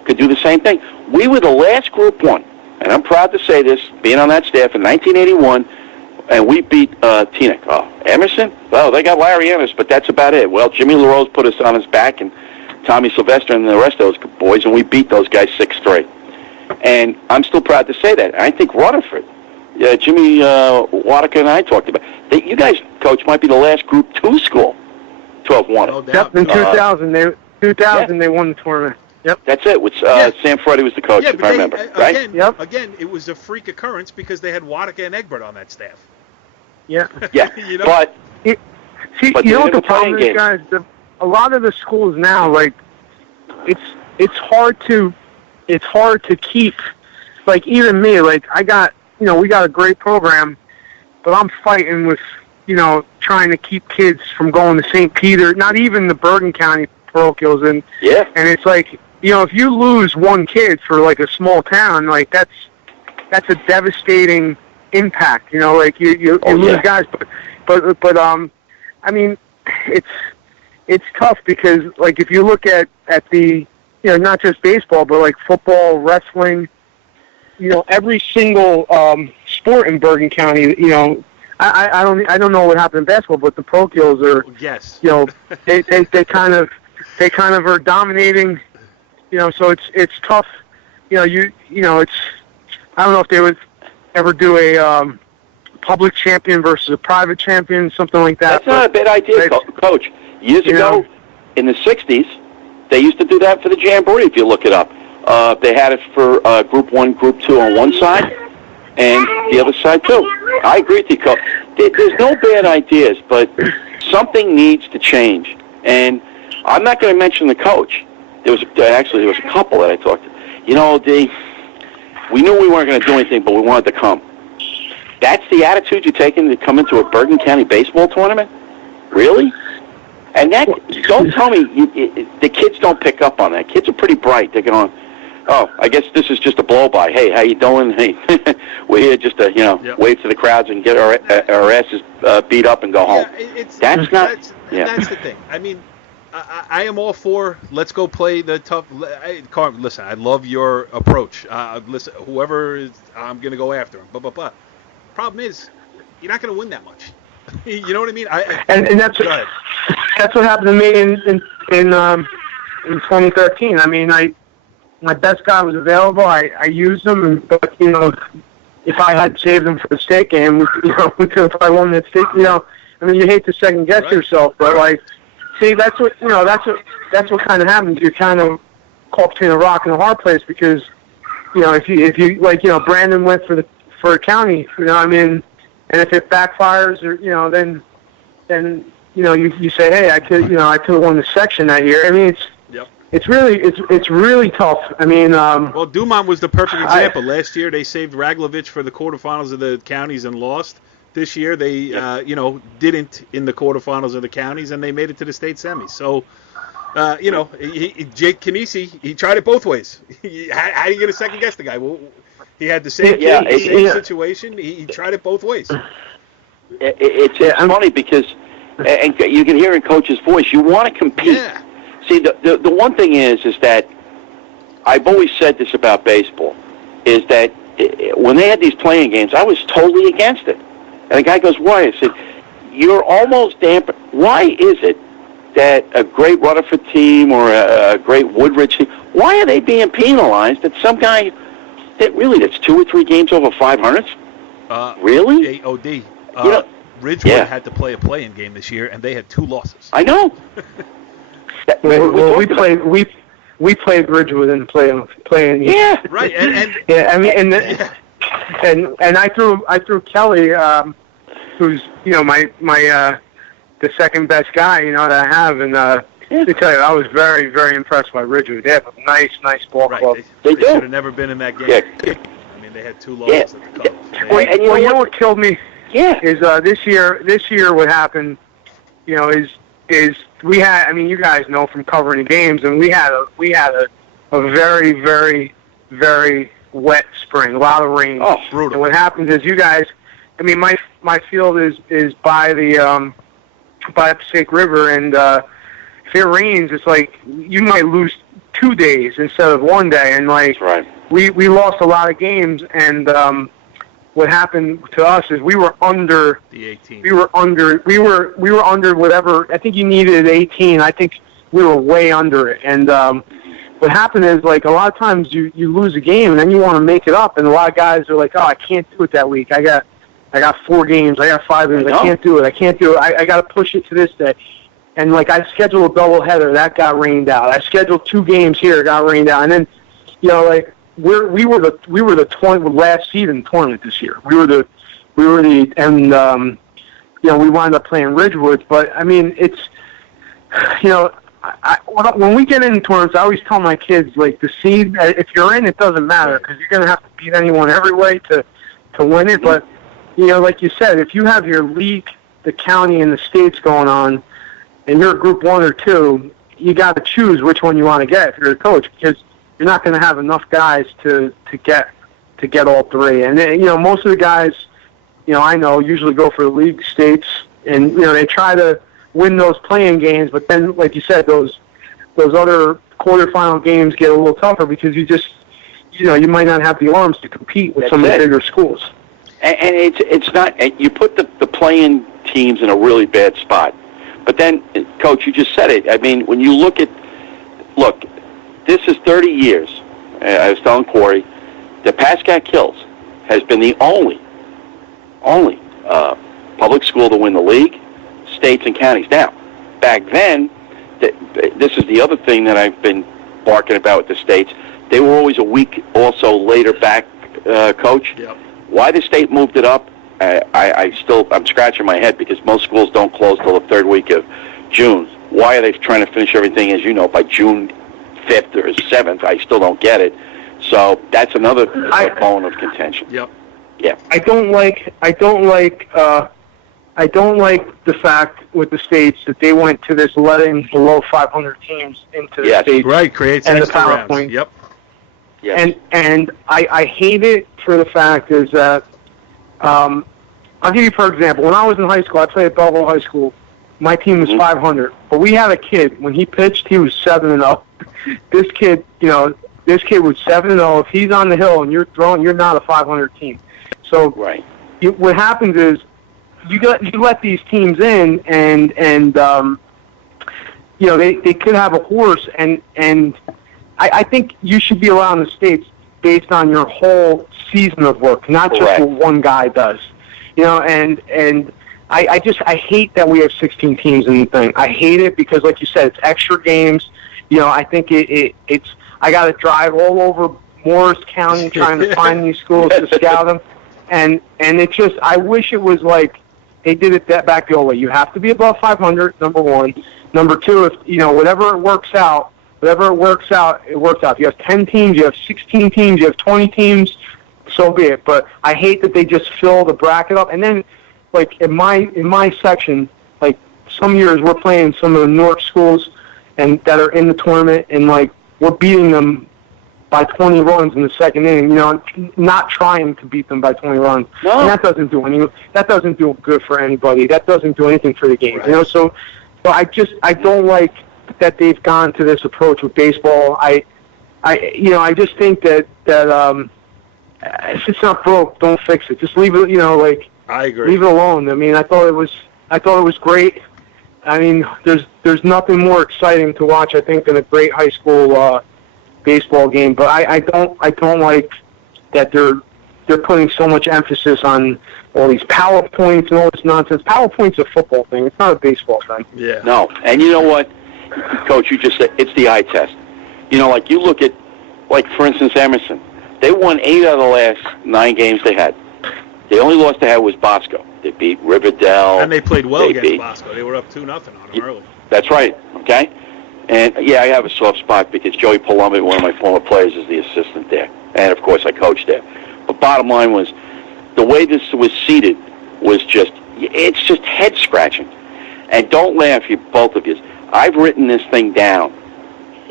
could do the same thing? We were the last Group 1, and I'm proud to say this, being on that staff in 1981. And we beat Teaneck. Oh, Emerson? Well, they got Larry Ennis, but that's about it. Well, Jimmy LaRose put us on his back, and Tommy Sylvester and the rest of those boys, and we beat those guys 6-3. And I'm still proud to say that. I think Rutherford, Jimmy Wadaka and I talked about you guys, Coach, might be the last Group 2 school. 12-1. Yep, in 2000, they won the tournament. Yep. That's it. With Sam Freddie was the coach, if I remember. Right? Again, it was a freak occurrence because they had Wadaka and Egbert on that staff. Yeah. Yeah. But you know what the problem is, guys? A lot of the schools now, like, it's hard to keep. Like, even me, like, we got a great program, but I'm fighting with, trying to keep kids from going to St. Peter. Not even the Bergen County parochials, and it's like, if you lose one kid for like a small town, like that's a devastating impact. Like you lose guys, but I mean, it's tough because, like, if you look at the, not just baseball, but like football, wrestling, every single sport in Bergen County, I don't know what happened in basketball, but the parochials are, yes, they kind of are dominating, so it's tough, it's, I don't know if they would ever do a public champion versus a private champion, something like that. That's not a bad idea, Coach. Years ago, in the 60s, they used to do that for the Jamboree, if you look it up. They had it for Group 1, Group 2 on one side, and the other side, too. I agree with you, Coach. There's no bad ideas, but something needs to change. And I'm not going to mention the coach. There was a couple that I talked to. We knew we weren't going to do anything, but we wanted to come. That's the attitude you're taking to come into a Bergen County baseball tournament? Really? And that, don't tell me the kids don't pick up on that. Kids are pretty bright. They're going, oh, I guess this is just a blow-by. Hey, how you doing? Hey, we're here just to, wave to the crowds and get our asses beat up and go home. That's the thing. I mean, I am all for let's go play the tough. Carmen, listen, I love your approach. Listen, whoever is, I'm going to go after him. Blah, blah, blah. Problem is, you're not going to win that much. You know what I mean? And that's what happened to me in 2013. I mean, my best guy was available. I used him, but if I had saved him for the state game, we could have probably won that state. I mean, you hate to second guess yourself, but like, see, that's what kind of happens. You're kind of caught between a rock and a hard place because, if you like, Brandon went for a county, I mean. And if it backfires, or then you say, hey, I could have won the section that year. I mean, it's really tough. I mean, well, Dumont was the perfect example. Last year they saved Raglovich for the quarterfinals of the counties and lost. This year they didn't in the quarterfinals of the counties and they made it to the state semis. So Jake Canisi, he tried it both ways. How do you get a second guess the guy? Well, he had the same situation. He tried it both ways. It's funny because, and you can hear in Coach's voice, you want to compete. Yeah. See, the one thing is that I've always said this about baseball, is that when they had these playing games, I was totally against it. And the guy goes, why? I said, you're almost dampened. Why is it that a great Rutherford team or a great Woodridge team, why are they being penalized that some guy... That's 2 or 3 games over 500s? Really? OD. Ridgewood had to play a play-in game this year, and they had 2 losses. I know. we played Ridgewood in the play-in game. Yeah, right. And I mean, and I threw Kelly, who's my the second best guy that I have, and to tell you, I was very, very impressed by Ridgewood. They have a nice ball club. They should have never been in that game. Yeah. I mean, they had 2 losses at the cup. Well, you know what killed me? Yeah. Is this year what happened? Is we had? I mean, you guys know from covering the games, and we had a very, very, very wet spring, a lot of rain. Oh, brutal. And what happens is you guys. I mean, my field is by the Passaic River, and if it rains, it's like you might lose 2 days instead of 1 day, and like that's right. we lost a lot of games, and what happened to us is we were under the 18. We were under whatever. I think you needed 18. I think we were way under it, and what happened is like a lot of times you lose a game and then you want to make it up, and a lot of guys are like, oh, I can't do it that week. I got 4 games. I got 5 games. I can't do it. I got to push it to this day. And like I scheduled a doubleheader, that got rained out. I scheduled 2 games here, got rained out. And then, like we were the last seed in the tournament this year. We were the and we wound up playing Ridgewood. But I mean, it's when we get into tournaments, I always tell my kids like the seed. If you're in, it doesn't matter because you're going to have to beat anyone every way to win it. But like you said, if you have your league, the county, and the states going on, and you're Group 1 or 2, you got to choose which one you want to get if you're a coach, because you're not going to have enough guys to get all 3. And most of the guys, I know usually go for the league states, and they try to win those playing games, but then, like you said, those other quarterfinal games get a little tougher because you might not have the arms to compete with some of the bigger schools. And it's not. You put the playing teams in a really bad spot. But then, Coach, you just said it. I mean, when you look, this is 30 years. I was telling Corey, the Pascack Hills has been the only public school to win the league, states and counties. Now, back then, this is the other thing that I've been barking about with the states. They were always a week also later back, Coach. Yep. Why the state moved it up, I'm scratching my head because most schools don't close till the third week of June. Why are they trying to finish everything, as you know, by June 5th or 7th? I still don't get it. So that's another bone of contention. Yep. Yeah. I don't like the fact with the states that they went to this letting below 500 teams into the states. Right, creates and extra the rounds. PowerPoint. Yep. Yes. And I hate it for the fact is that I'll give you for example. When I was in high school, I played at Belleville High School. My team was 500, but we had a kid. When he pitched, he was 7-0. This kid was 7-0. If he's on the hill and you're throwing, you're not a 500 team. So right. What happens is you let these teams in, and they could have a horse, and I think you should be allowed in the states based on your whole season of work, not just what one guy does. And I hate that we have 16 teams in the thing. I hate it because, like you said, it's extra games. I think it's I got to drive all over Morris County trying to find these schools to scout them, and it just I wish it was like they did it back the old way. You have to be above 500. Number one. Number two, if whatever it works out, it works out. If you have 10 teams, you have 16 teams, you have 20 teams, so be it. But I hate that they just fill the bracket up. And then, like in my section, like some years we're playing some of the Newark schools and that are in the tournament, and like we're beating them by 20 runs in the second inning. Not trying to beat them by 20 runs. No. And that doesn't do good for anybody. That doesn't do anything for the game. Right. So I don't like that they've gone to this approach with baseball. I just think that if it's not broke, don't fix it. Just leave it. I agree. Leave it alone. I mean, I thought it was great. I mean, there's nothing more exciting to watch, I think, than a great high school baseball game. But I don't like that they're putting so much emphasis on all these PowerPoints and all this nonsense. PowerPoint's a football thing. It's not a baseball thing. Yeah. No, and you know what, Coach, you just said it's the eye test. Like you look at, like for instance, Emerson. They won 8 out of the last 9 games they had. The only loss they had was Bosco. They beat Riverdale. And they played well against Bosco. They were up 2-0 on them early. That's right. Okay. And yeah, I have a soft spot because Joey Palumbi, one of my former players, is the assistant there, and of course I coached there. But bottom line was, the way this was seated was it's just head scratching. And don't laugh, you both of you. I've written this thing down,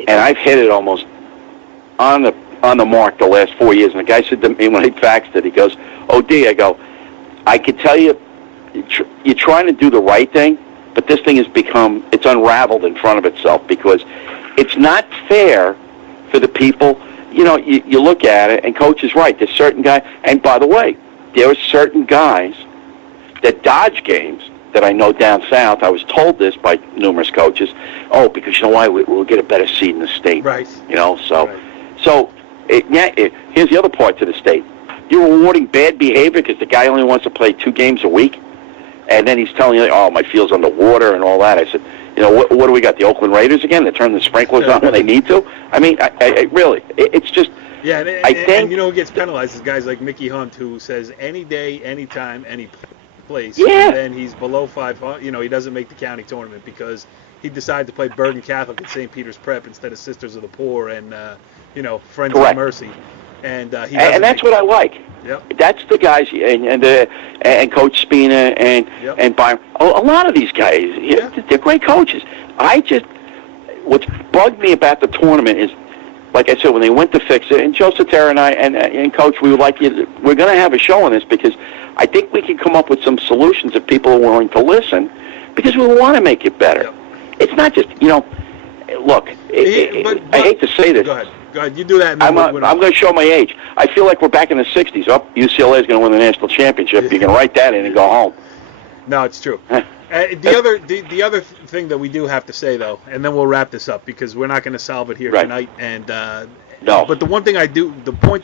and I've hit it almost on the mark the last 4 years. And the guy said to me when I faxed it, he goes, "Oh, D," I go, "I could tell you, you're trying to do the right thing, but this thing it's unraveled in front of itself because it's not fair for the people." You look at it, and Coach is right. There's certain guys, and by the way, there are certain guys that dodge games that I know down south. I was told this by numerous coaches. Oh, because you know why? We'll get a better seed in the state. Right. So here's the other part to the state. You're rewarding bad behavior because the guy only wants to play 2 games a week, and then he's telling you, "Oh, my field's underwater," and all that. I said, what do we got? The Oakland Raiders again? They turn the sprinklers on when they need to? I mean, I really, it's just. Yeah, and who gets penalized is guys like Mickey Hunt, who says any day, any time, any place. Yeah. And then he's below 500. He doesn't make the county tournament because he decided to play Bergen Catholic at St. Peter's Prep instead of Sisters of the Poor and Friends of Mercy. And that's what I like. Yep. That's the guys, and Coach Spina and Byron. A lot of these guys, they're great coaches. What's bugged me about the tournament is, like I said, when they went to fix it, and Joe Sutera and I and Coach, we're going to have a show on this because I think we can come up with some solutions if people are willing to listen. because we want to make it better. Yep. It's not just, look, I hate to say this. Go ahead. You do that. I'm going to show my age. I feel like we're back in the 60s. UCLA is going to win the national championship. You can write that in and go home. No, it's true. The other thing that we do have to say, though, and then we'll wrap this up because we're not going to solve it here tonight. And no. But the point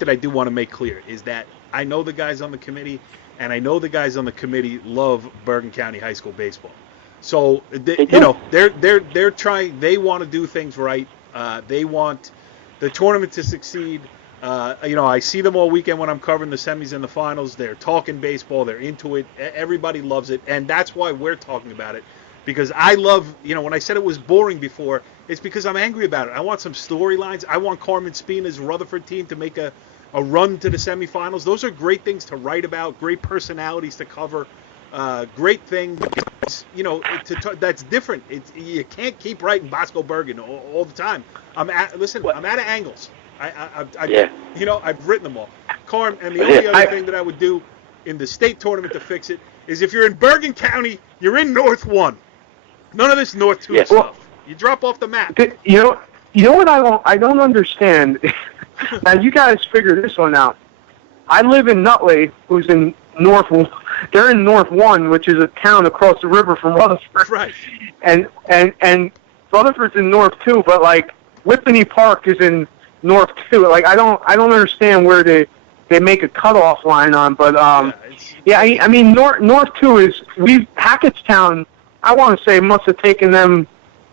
that I do want to make clear is that I know the guys on the committee, and I know the guys on the committee love Bergen County High School baseball. So they're trying. They want to do things right. They want the tournament to succeed. I see them all weekend when I'm covering the semis and the finals. They're talking baseball. They're into it. Everybody loves it, and that's why we're talking about it. Because I love, when I said it was boring before, it's because I'm angry about it. I want some storylines. I want Carmen Spina's Rutherford team to make a run to the semifinals. Those are great things to write about. Great personalities to cover. Great thing. That's different. You can't keep writing Bosco Bergen all the time. I'm out of angles. I've written them all. Carm, and the only other thing that I would do in the state tournament to fix it is if you're in Bergen County, you're in North 1. None of this North 2 stuff. You drop off the map. You know what I don't understand? Now, you guys figure this one out. I live in Nutley, who's in North 1. They're in North 1, which is a town across the river from Rutherford. Right. And Rutherford's in North 2, but, Whippany Park is in North 2. I don't understand where they make a cutoff line on, but I mean North 2 is Hackettstown. I want to say must have taken them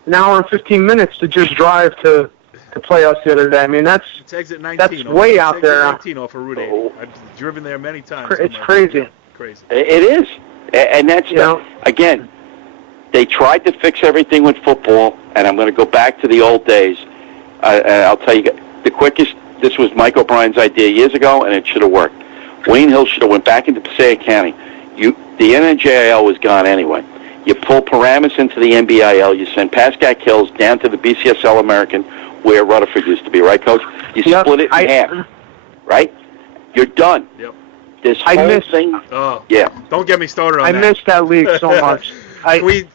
an hour and 15 minutes to just drive to play us the other day. I mean it's exit 19. That's way out there. 19 off of Route 80. I've driven there many times. It's crazy. Crazy. It is, and that's again. They tried to fix everything with football, and I'm going to go back to the old days. I'll tell you, the quickest. This was Mike O'Brien's idea years ago, and it should have worked. Wayne Hill should have went back into Passaic County. The NNJIL was gone anyway. You pull Paramus into the NBIL. You send Pascack Hills down to the BCSL American, where Rutherford used to be, right, Coach? You split it in half, right? You're done. Yep. This whole thing. Oh, yeah. Don't get me started on that. I miss that league so much. We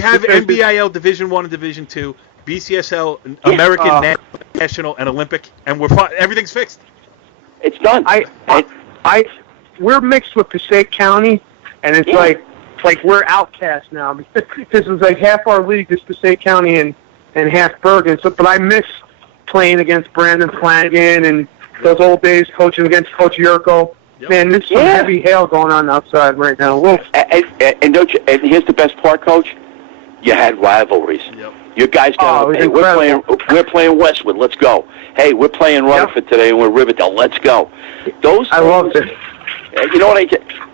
have NBIL Division 1 and Division 2, BCSL, American, National, and Olympic, and everything's fixed. It's done. We're mixed with Passaic County, and it's like we're outcasts now because it's half our league is Passaic County and half Bergen. So, but I miss playing against Brandon Flanagan and those old days coaching against Coach Yurko. Yep. Man, there's some heavy hail going on outside right now. And here's the best part, Coach. You had rivalries. Yep. Your guys got, hey, we're playing Westwood. Let's go. Hey, we're playing Rutherford today, and we're Riverdale. Let's go. I love it.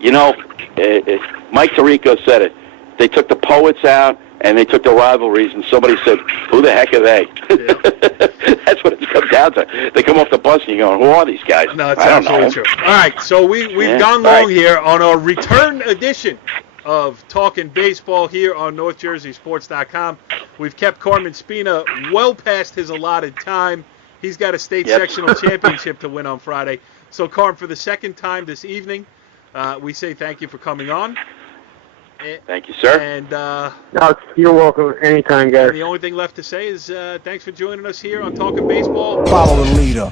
You know what Mike Tirico said it. They took the poets out, and they took the rivalries, and somebody said, who the heck are they? Yep. That's what it's come down to. They come off the bus, and you're going, who are these guys? No, it's absolutely true. All right, so we've gone long here on our return edition of Talkin Baseball here on NorthJerseySports.com. We've kept Carmen Spina well past his allotted time. He's got a state sectional championship to win on Friday. So, Carm, for the second time this evening, we say thank you for coming on. Thank you, sir. And no, you're welcome anytime, guys. And the only thing left to say is thanks for joining us here on Talkin Baseball. Follow the leader.